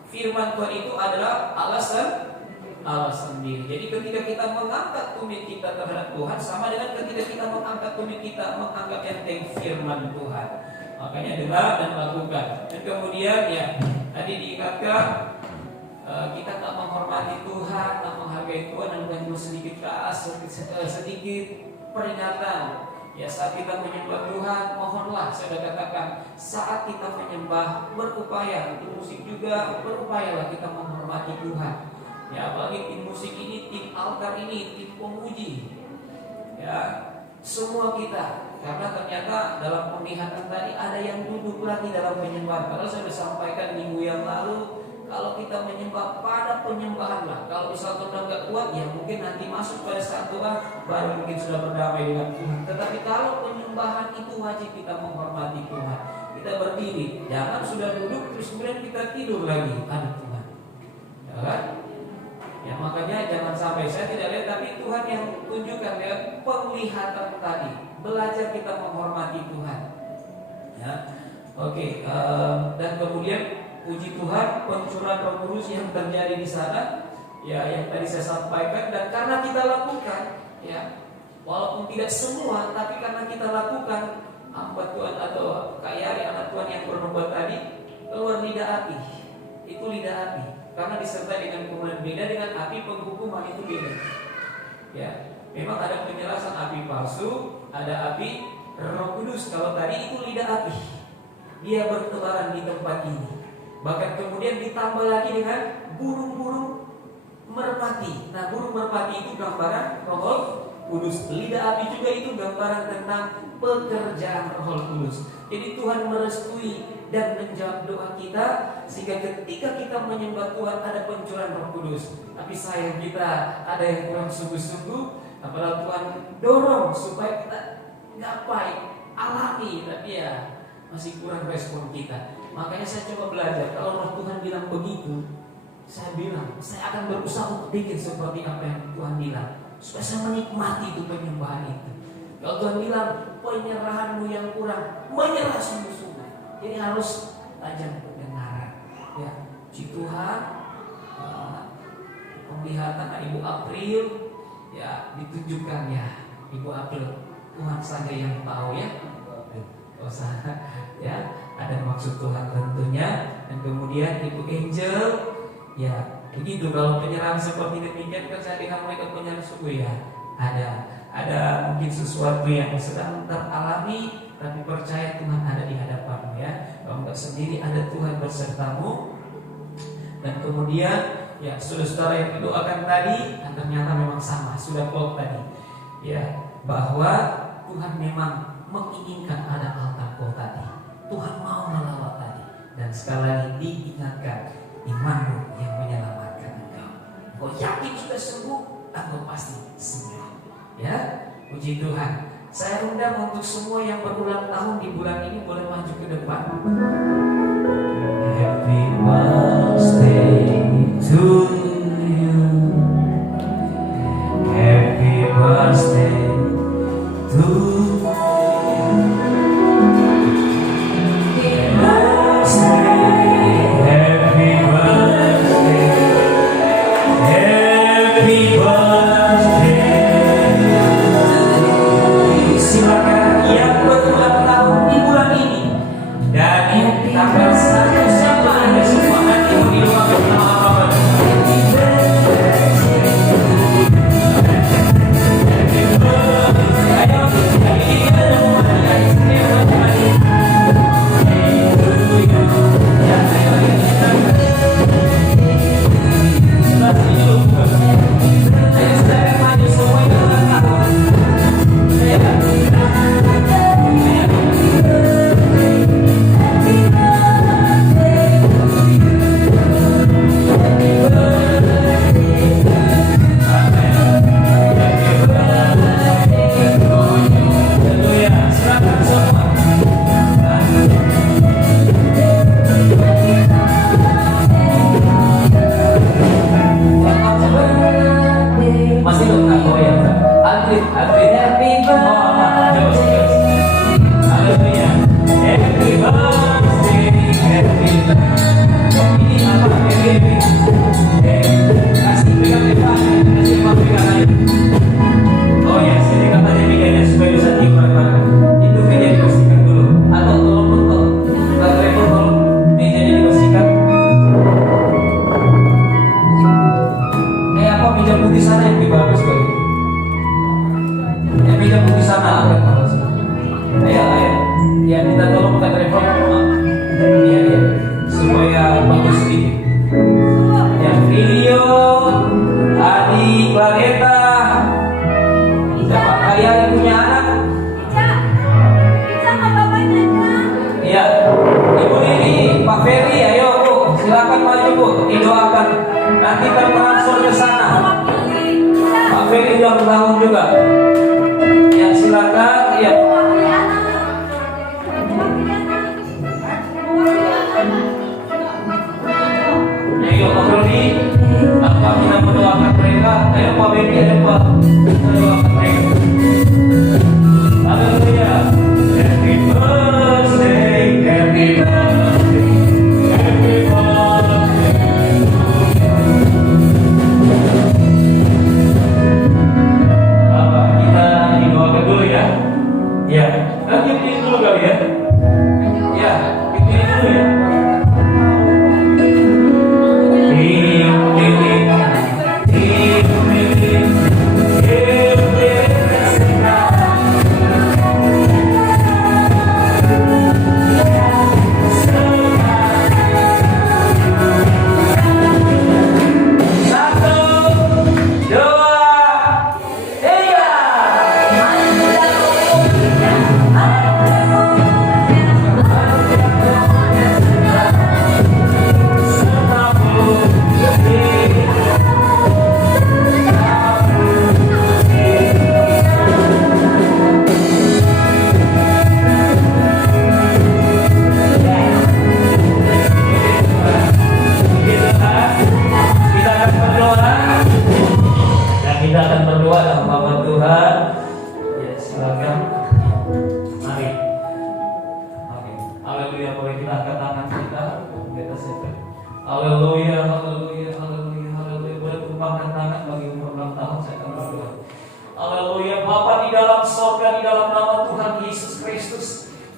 Firman Tuhan itu adalah alasan Allah sendiri. Jadi ketika kita mengangkat tumit kita terhadap Tuhan, sama dengan ketika kita mengangkat tumit kita menganggap enteng firman Tuhan. Makanya dengar dan lakukan. Dan kemudian ya tadi diingatkan kita tak menghormati Tuhan, tak menghargai Tuhan, dan bukan cuma sedikit sedikit peringatan. Ya saat kita menyembah Tuhan, mohonlah saya sudah katakan, saat kita menyembah berupaya, tim musik juga berupayalah kita menghormati Tuhan. Ya apalagi tim musik ini, tim altar ini, tim pemuji. Ya semua kita, karena ternyata dalam penglihatan tadi ada yang duduk lagi dalam penyembahan. Kalau saya sudah sampaikan minggu yang lalu, kalau kita menyembah pada penyembahan lah. Kalau misalnya udah nggak kuat, ya mungkin nanti masuk pada saat doa baru mungkin sudah berdamai dengan Tuhan. Tetapi kalau penyembahan itu wajib kita menghormati Tuhan. Kita berdiri, jangan sudah duduk terus kemudian kita tidur lagi. Aduh Tuhan, ya kan? Ya makanya jangan sampai, saya tidak lihat, tapi Tuhan yang tunjukkan ya penglihatan tadi. Belajar kita menghormati Tuhan. Ya, oke. Dan kemudian puji Tuhan, pencurahan Roh Kudus yang terjadi di sana, ya yang tadi saya sampaikan, dan karena kita lakukan, ya walaupun tidak semua, tapi karena kita lakukan, hamba Tuhan atau Kak Yari anak Tuhan yang bernubuat tadi keluar lidah api, itu lidah api, karena disertai dengan kemudian beda dengan api penghukuman itu beda. Ya, memang ada penjelasan api palsu, ada api Roh Kudus. Kalau tadi itu lidah api, dia bertebaran di tempat ini. Bahkan kemudian ditambah lagi dengan burung-burung merpati. Nah, burung merpati itu gambaran Roh Kudus. Lidah api juga itu gambaran tentang pekerjaan Roh Kudus. Jadi Tuhan merestui dan menjawab doa kita, sehingga ketika kita menyembah Tuhan ada pencurahan Roh Kudus. Tapi sayang kita ada yang kurang sungguh-sungguh. Apalagi Tuhan dorong supaya kita gapai, alami, tapi ya masih kurang respon kita. Makanya saya coba belajar. Kalau Roh Tuhan bilang begitu, saya bilang saya akan berusaha untuk bikin seperti apa yang Tuhan bilang, supaya saya menikmati itu penyembahan itu. Kalau Tuhan bilang penyerahanmu yang kurang, menyerah sungguh-sungguh. Jadi harus tajam pendengaran. Ya, puji Tuhan. Penglihatan Ibu April, ya ditunjukkan ya Ibu April. Tuhan saja yang tahu ya. Ya, ada maksud Tuhan tentunya. Dan kemudian Ibu Angel, ya begitu. Kalau penyerahan seperti demikian kan saya dengar mereka penyerahan sungguh ya. Ada mungkin sesuatu yang sedang teralami, tapi percaya Tuhan ada di hadapanmu ya. Kalau enggak sendiri, ada Tuhan bersertamu. Dan kemudian ya saudara-saudara yang didoakan tadi, ternyata memang sama, sudah klop tadi. Ya, bahwa Tuhan memang menginginkan ada altar kau tadi. Tuhan mau melawat tadi. Dan sekali lagi diingatkan, imanmu yang menyelamatkan engkau. Kau yakin sudah sembuh, engkau pasti sembuh. Ya, puji Tuhan. Saya undang untuk semua yang berulang tahun di bulan ini boleh maju ke depan. Happy birthday to you. Happy birthday to you. Tanggal 1 sama ada semua nanti di rumah bilang bangun juga. Ya silakan. Ya. Ayo Pak Brody, apa kita mendoakan mereka? Ayo Pak Benny, ayo Pak, kita doakan mereka. Haleluya. Happy birthday, happy birthday, happy birthday. Apa kita didoakan dulu ya? Ya, nanti ini dulu kali ya. Ya, ini dulu ya. Kita akan berdoa dalam nama Tuhan. Ya silakan. Mari. Oke. Haleluya. Boleh kita angkat tangan kita. Kita siapkan. Haleluya, haleluya, haleluya, haleluya. Boleh tumpangkan tangan bagi umur 6 tahun saya akan berdoa. Haleluya. Bapa di dalam surga, di dalam nama Tuhan Yesus Kristus,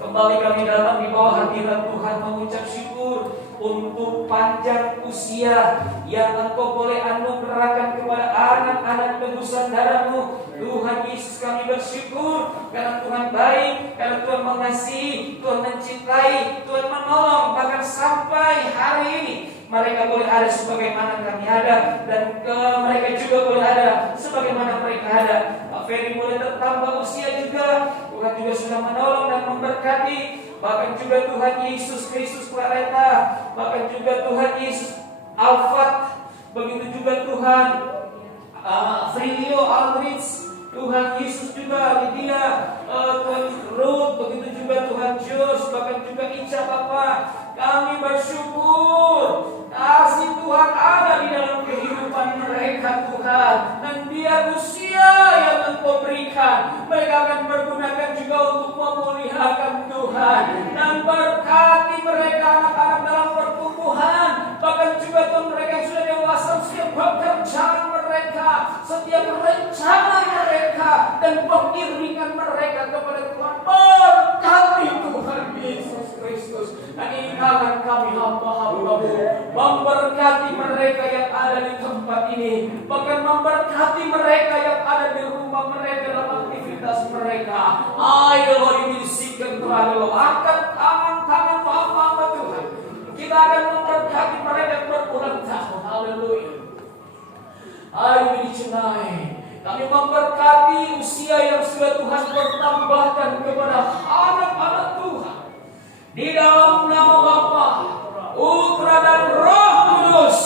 kembali kami datang di bawah hadirat Tuhan mengucap syukur untuk panjang usia yang Engkau boleh anugerahkan kepada anak-anak tebusan darah-Mu. Tuhan Yesus, kami bersyukur karena Tuhan baik, karena Tuhan mengasihi, Tuhan mencintai, Tuhan menolong, bahkan sampai hari ini mereka boleh ada sebagaimana kami ada, dan mereka juga boleh ada sebagaimana mereka ada. Pak Ferry boleh bertambah usia juga, Tuhan juga sudah menolong dan memberkati. Bahkan juga Tuhan Yesus Kristus Clareta, bahkan juga Tuhan Yesus Alfat, begitu juga Tuhan Frilio Aldrich, Tuhan Yesus juga Lydia, Tuhan Ruth, begitu juga Tuhan Jos, bahkan juga Ica Bapak. Kami bersyukur kasih Tuhan ada di dalam kehidupan mereka Tuhan, dan biar usia yang Engkau berikan mereka akan bergunakan juga untuk memuliakan Tuhan, dan berkati mereka anak-anak dalam pertumbuhan, bahkan juga Tuhan mereka yang sudah dewasa, setiap pekerjaan mereka, setiap rencana mereka, dan pengiringan mereka kepada Tuhan. Berkati Tuhan Yesus Kristus, dan ingatkan kami hamba-hamba-Mu, memberkati mereka yang ada di tempat ini, bahkan memberkati mereka yang ada di rumah mereka dalam aktivitas mereka. Ayo Lord, dibisikkan Tuhan, angkat tangan hamba-hamba Tuhan. Kita akan memberkati mereka berulang tahun. Haleluya. Ayo dicintai. Kami memberkati usia yang sudah Tuhan bertambahkan kepada anak-anak Tuhan. Di dalam nama Bapa, Putra dan Roh Kudus,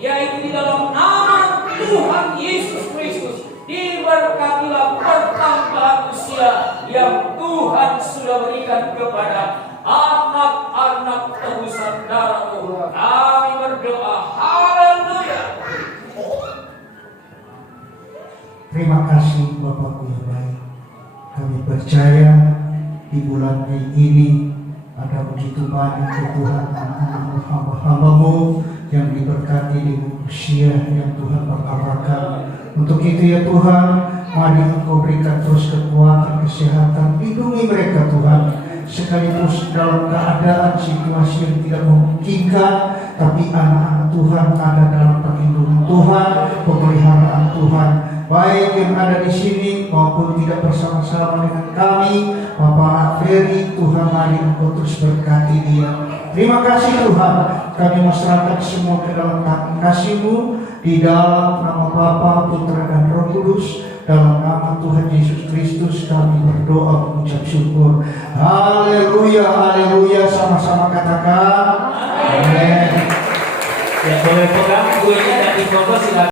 yaitu di dalam nama Tuhan Yesus Kristus, diberkatilah pertambahan usia yang Tuhan sudah berikan kepada anak-anak tebusan darah-Mu. Kami berdoa. Haleluya. Terima kasih Bapakku yang baik. Kami percaya di bulan Mei ini ada begitu banyak Tuhan anak-anak hamba-hamba-Mu yang diberkati di usia yang Tuhan perkabarkan. Untuk itu ya Tuhan, mari Engkau berikan terus kekuatan, kesehatan, lindungi mereka Tuhan, sekaligus dalam keadaan situasi yang tidak memungkinkan, tapi anak-anak Tuhan ada dalam perlindungan Tuhan, pemeliharaan Tuhan, baik yang ada di sini maupun tidak bersama-sama dengan kami. Bapak Ferry, Tuhan mari Engkau terus berkati dia. Terima kasih Tuhan, kami masyarakat semua ke dalam tangan kasih-Mu, di dalam nama Bapa, Putra dan Roh Kudus, dalam nama Tuhan Yesus Kristus kami berdoa mengucap syukur. Haleluya, haleluya, sama-sama katakan amin. Ya boleh pegang kuenya dan difoto silakan.